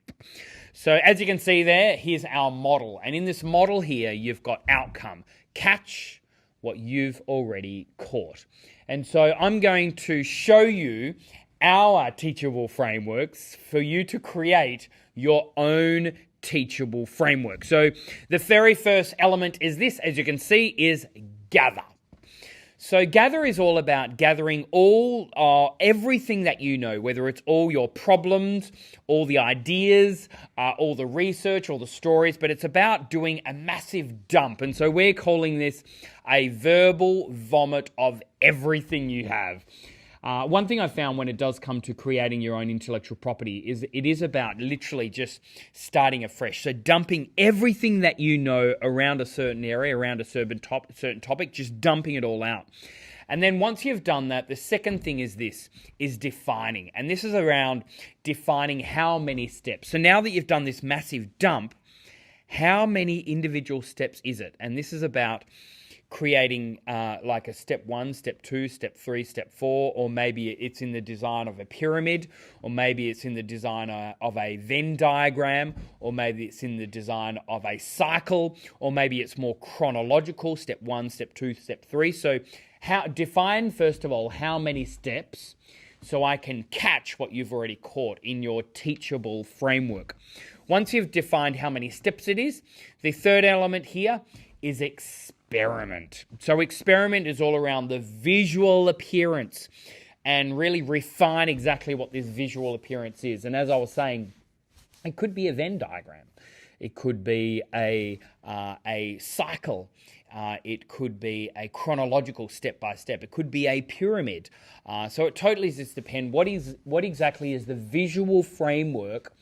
So as you can see there, here's our model. And in this model here, you've got outcome, catch what you've already caught. And so I'm going to show you our teachable frameworks for you to create your own teachable framework. So the very first element is this, as you can see, is gather. So gather is all about gathering everything that you know, whether it's all your problems, all the ideas, all the research, all the stories, but it's about doing a massive dump. And so we're calling this a verbal vomit of everything you have. One thing I found when it does come to creating your own intellectual property is it is about literally just starting afresh. So dumping everything that you know around a certain area, around a certain topic, just dumping it all out. And then once you've done that, the second thing is defining. And this is around defining how many steps. So now that you've done this massive dump, how many individual steps is it? And this is about creating like a step 1, step 2, step 3, step 4, or maybe it's in the design of a pyramid, or maybe it's in the design of a Venn diagram, or maybe it's in the design of a cycle, or maybe it's more chronological, step 1, step 2, step 3. So define, first of all, how many steps so I can catch what you've already caught in your teachable framework. Once you've defined how many steps it is, the third element here is experiment. So experiment is all around the visual appearance and really refine exactly what this visual appearance is. And as I was saying, it could be a Venn diagram. It could be a cycle. It could be a chronological step-by-step. It could be a pyramid. So it totally just depends what exactly is the visual framework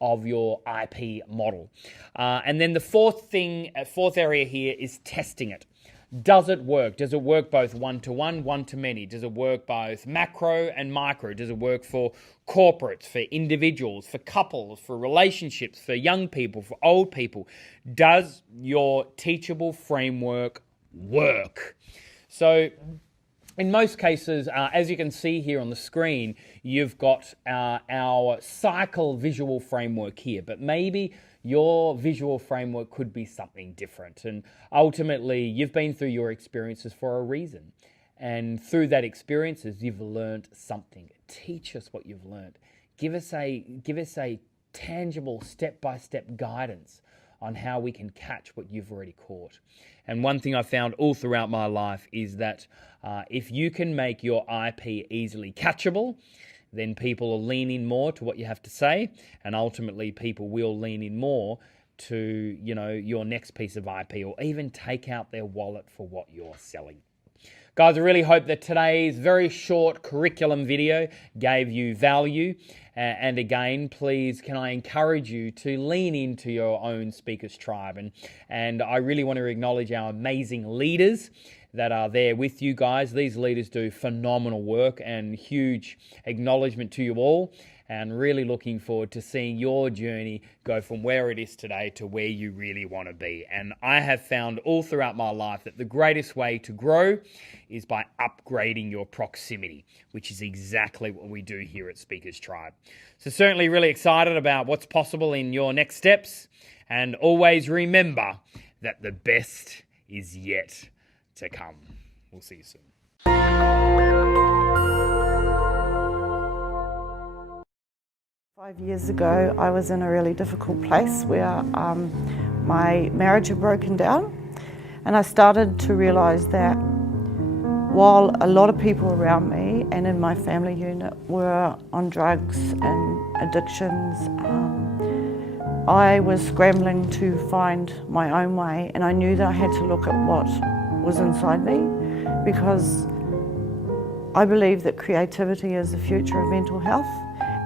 of your IP model. And then the fourth area here is testing it. Does it work? Does it work both one-to-one, one-to-many? Does it work both macro and micro? Does it work for corporates, for individuals, for couples, for relationships, for young people, for old people? Does your teachable framework work? So in most cases, as you can see here on the screen, you've got our cycle visual framework here, but maybe your visual framework could be something different. And ultimately, you've been through your experiences for a reason. And through that experiences, you've learned something. Teach us what you've learned. Give us a tangible step-by-step guidance on how we can catch what you've already caught. And one thing I found all throughout my life is that if you can make your IP easily catchable, then people will lean in more to what you have to say, and ultimately people will lean in more to, your next piece of IP, or even take out their wallet for what you're selling. Guys, I really hope that today's very short curriculum video gave you value. And again, please, can I encourage you to lean into your own Speakers Tribe. And I really want to acknowledge our amazing leaders that are there with you guys. These leaders do phenomenal work, and huge acknowledgement to you all, and really looking forward to seeing your journey go from where it is today to where you really want to be. And I have found all throughout my life that the greatest way to grow is by upgrading your proximity, which is exactly what we do here at Speakers Tribe. So certainly really excited about what's possible in your next steps, and always remember that the best is yet to come. We'll see you soon. Five years ago, I was in a really difficult place where my marriage had broken down, and I started to realise that while a lot of people around me and in my family unit were on drugs and addictions, I was scrambling to find my own way, and I knew that I had to look at what was inside me, because I believe that creativity is the future of mental health.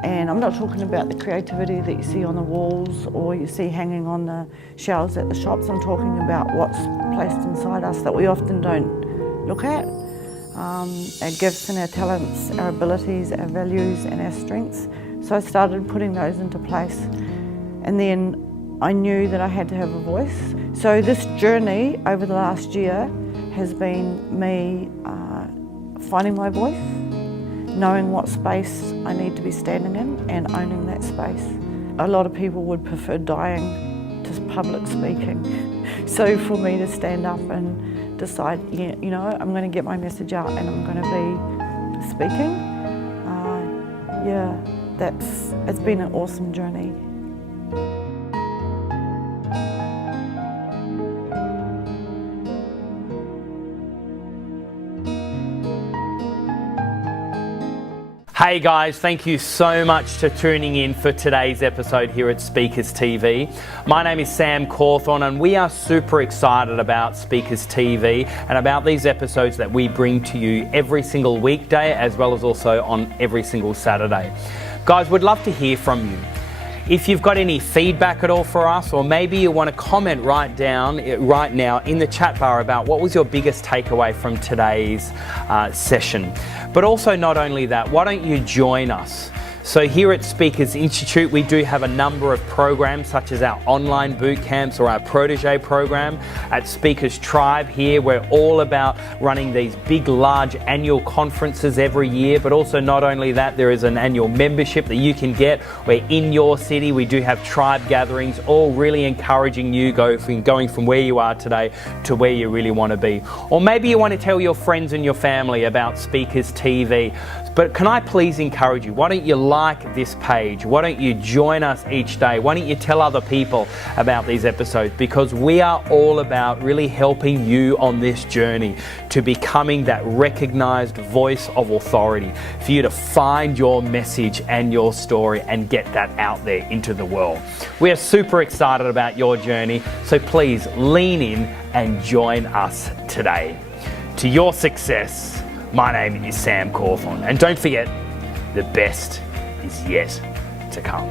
And I'm not talking about the creativity that you see on the walls or you see hanging on the shelves at the shops. I'm talking about what's placed inside us that we often don't look at. Our gifts and our talents, our abilities, our values and our strengths. So I started putting those into place. And then I knew that I had to have a voice. So this journey over the last year has been me finding my voice, knowing what space I need to be standing in and owning that space. A lot of people would prefer dying to public speaking. So for me to stand up and decide, you know, I'm going to get my message out and I'm going to be speaking, it's been an awesome journey. Hey guys, thank you so much for tuning in for today's episode here at Speakers TV. My name is Sam Cawthorne, and we are super excited about Speakers TV and about these episodes that we bring to you every single weekday, as well as also on every single Saturday. Guys, we'd love to hear from you. If you've got any feedback at all for us, or maybe you want to comment right now in the chat bar about what was your biggest takeaway from today's session. But also not only that, why don't you join us? So here at Speakers Institute, we do have a number of programs such as our online boot camps or our protege program. At Speakers Tribe here, we're all about running these big, large annual conferences every year. But also not only that, there is an annual membership that you can get where in your city we do have tribe gatherings, all really encouraging you going from where you are today to where you really want to be. Or maybe you want to tell your friends and your family about Speakers TV. But can I please encourage you, why don't you like this page? Why don't you join us each day? Why don't you tell other people about these episodes? Because we are all about really helping you on this journey to becoming that recognized voice of authority, for you to find your message and your story and get that out there into the world. We are super excited about your journey, so please lean in and join us today. To your success, my name is Sam Cawthorne, and don't forget, the best is yet to come.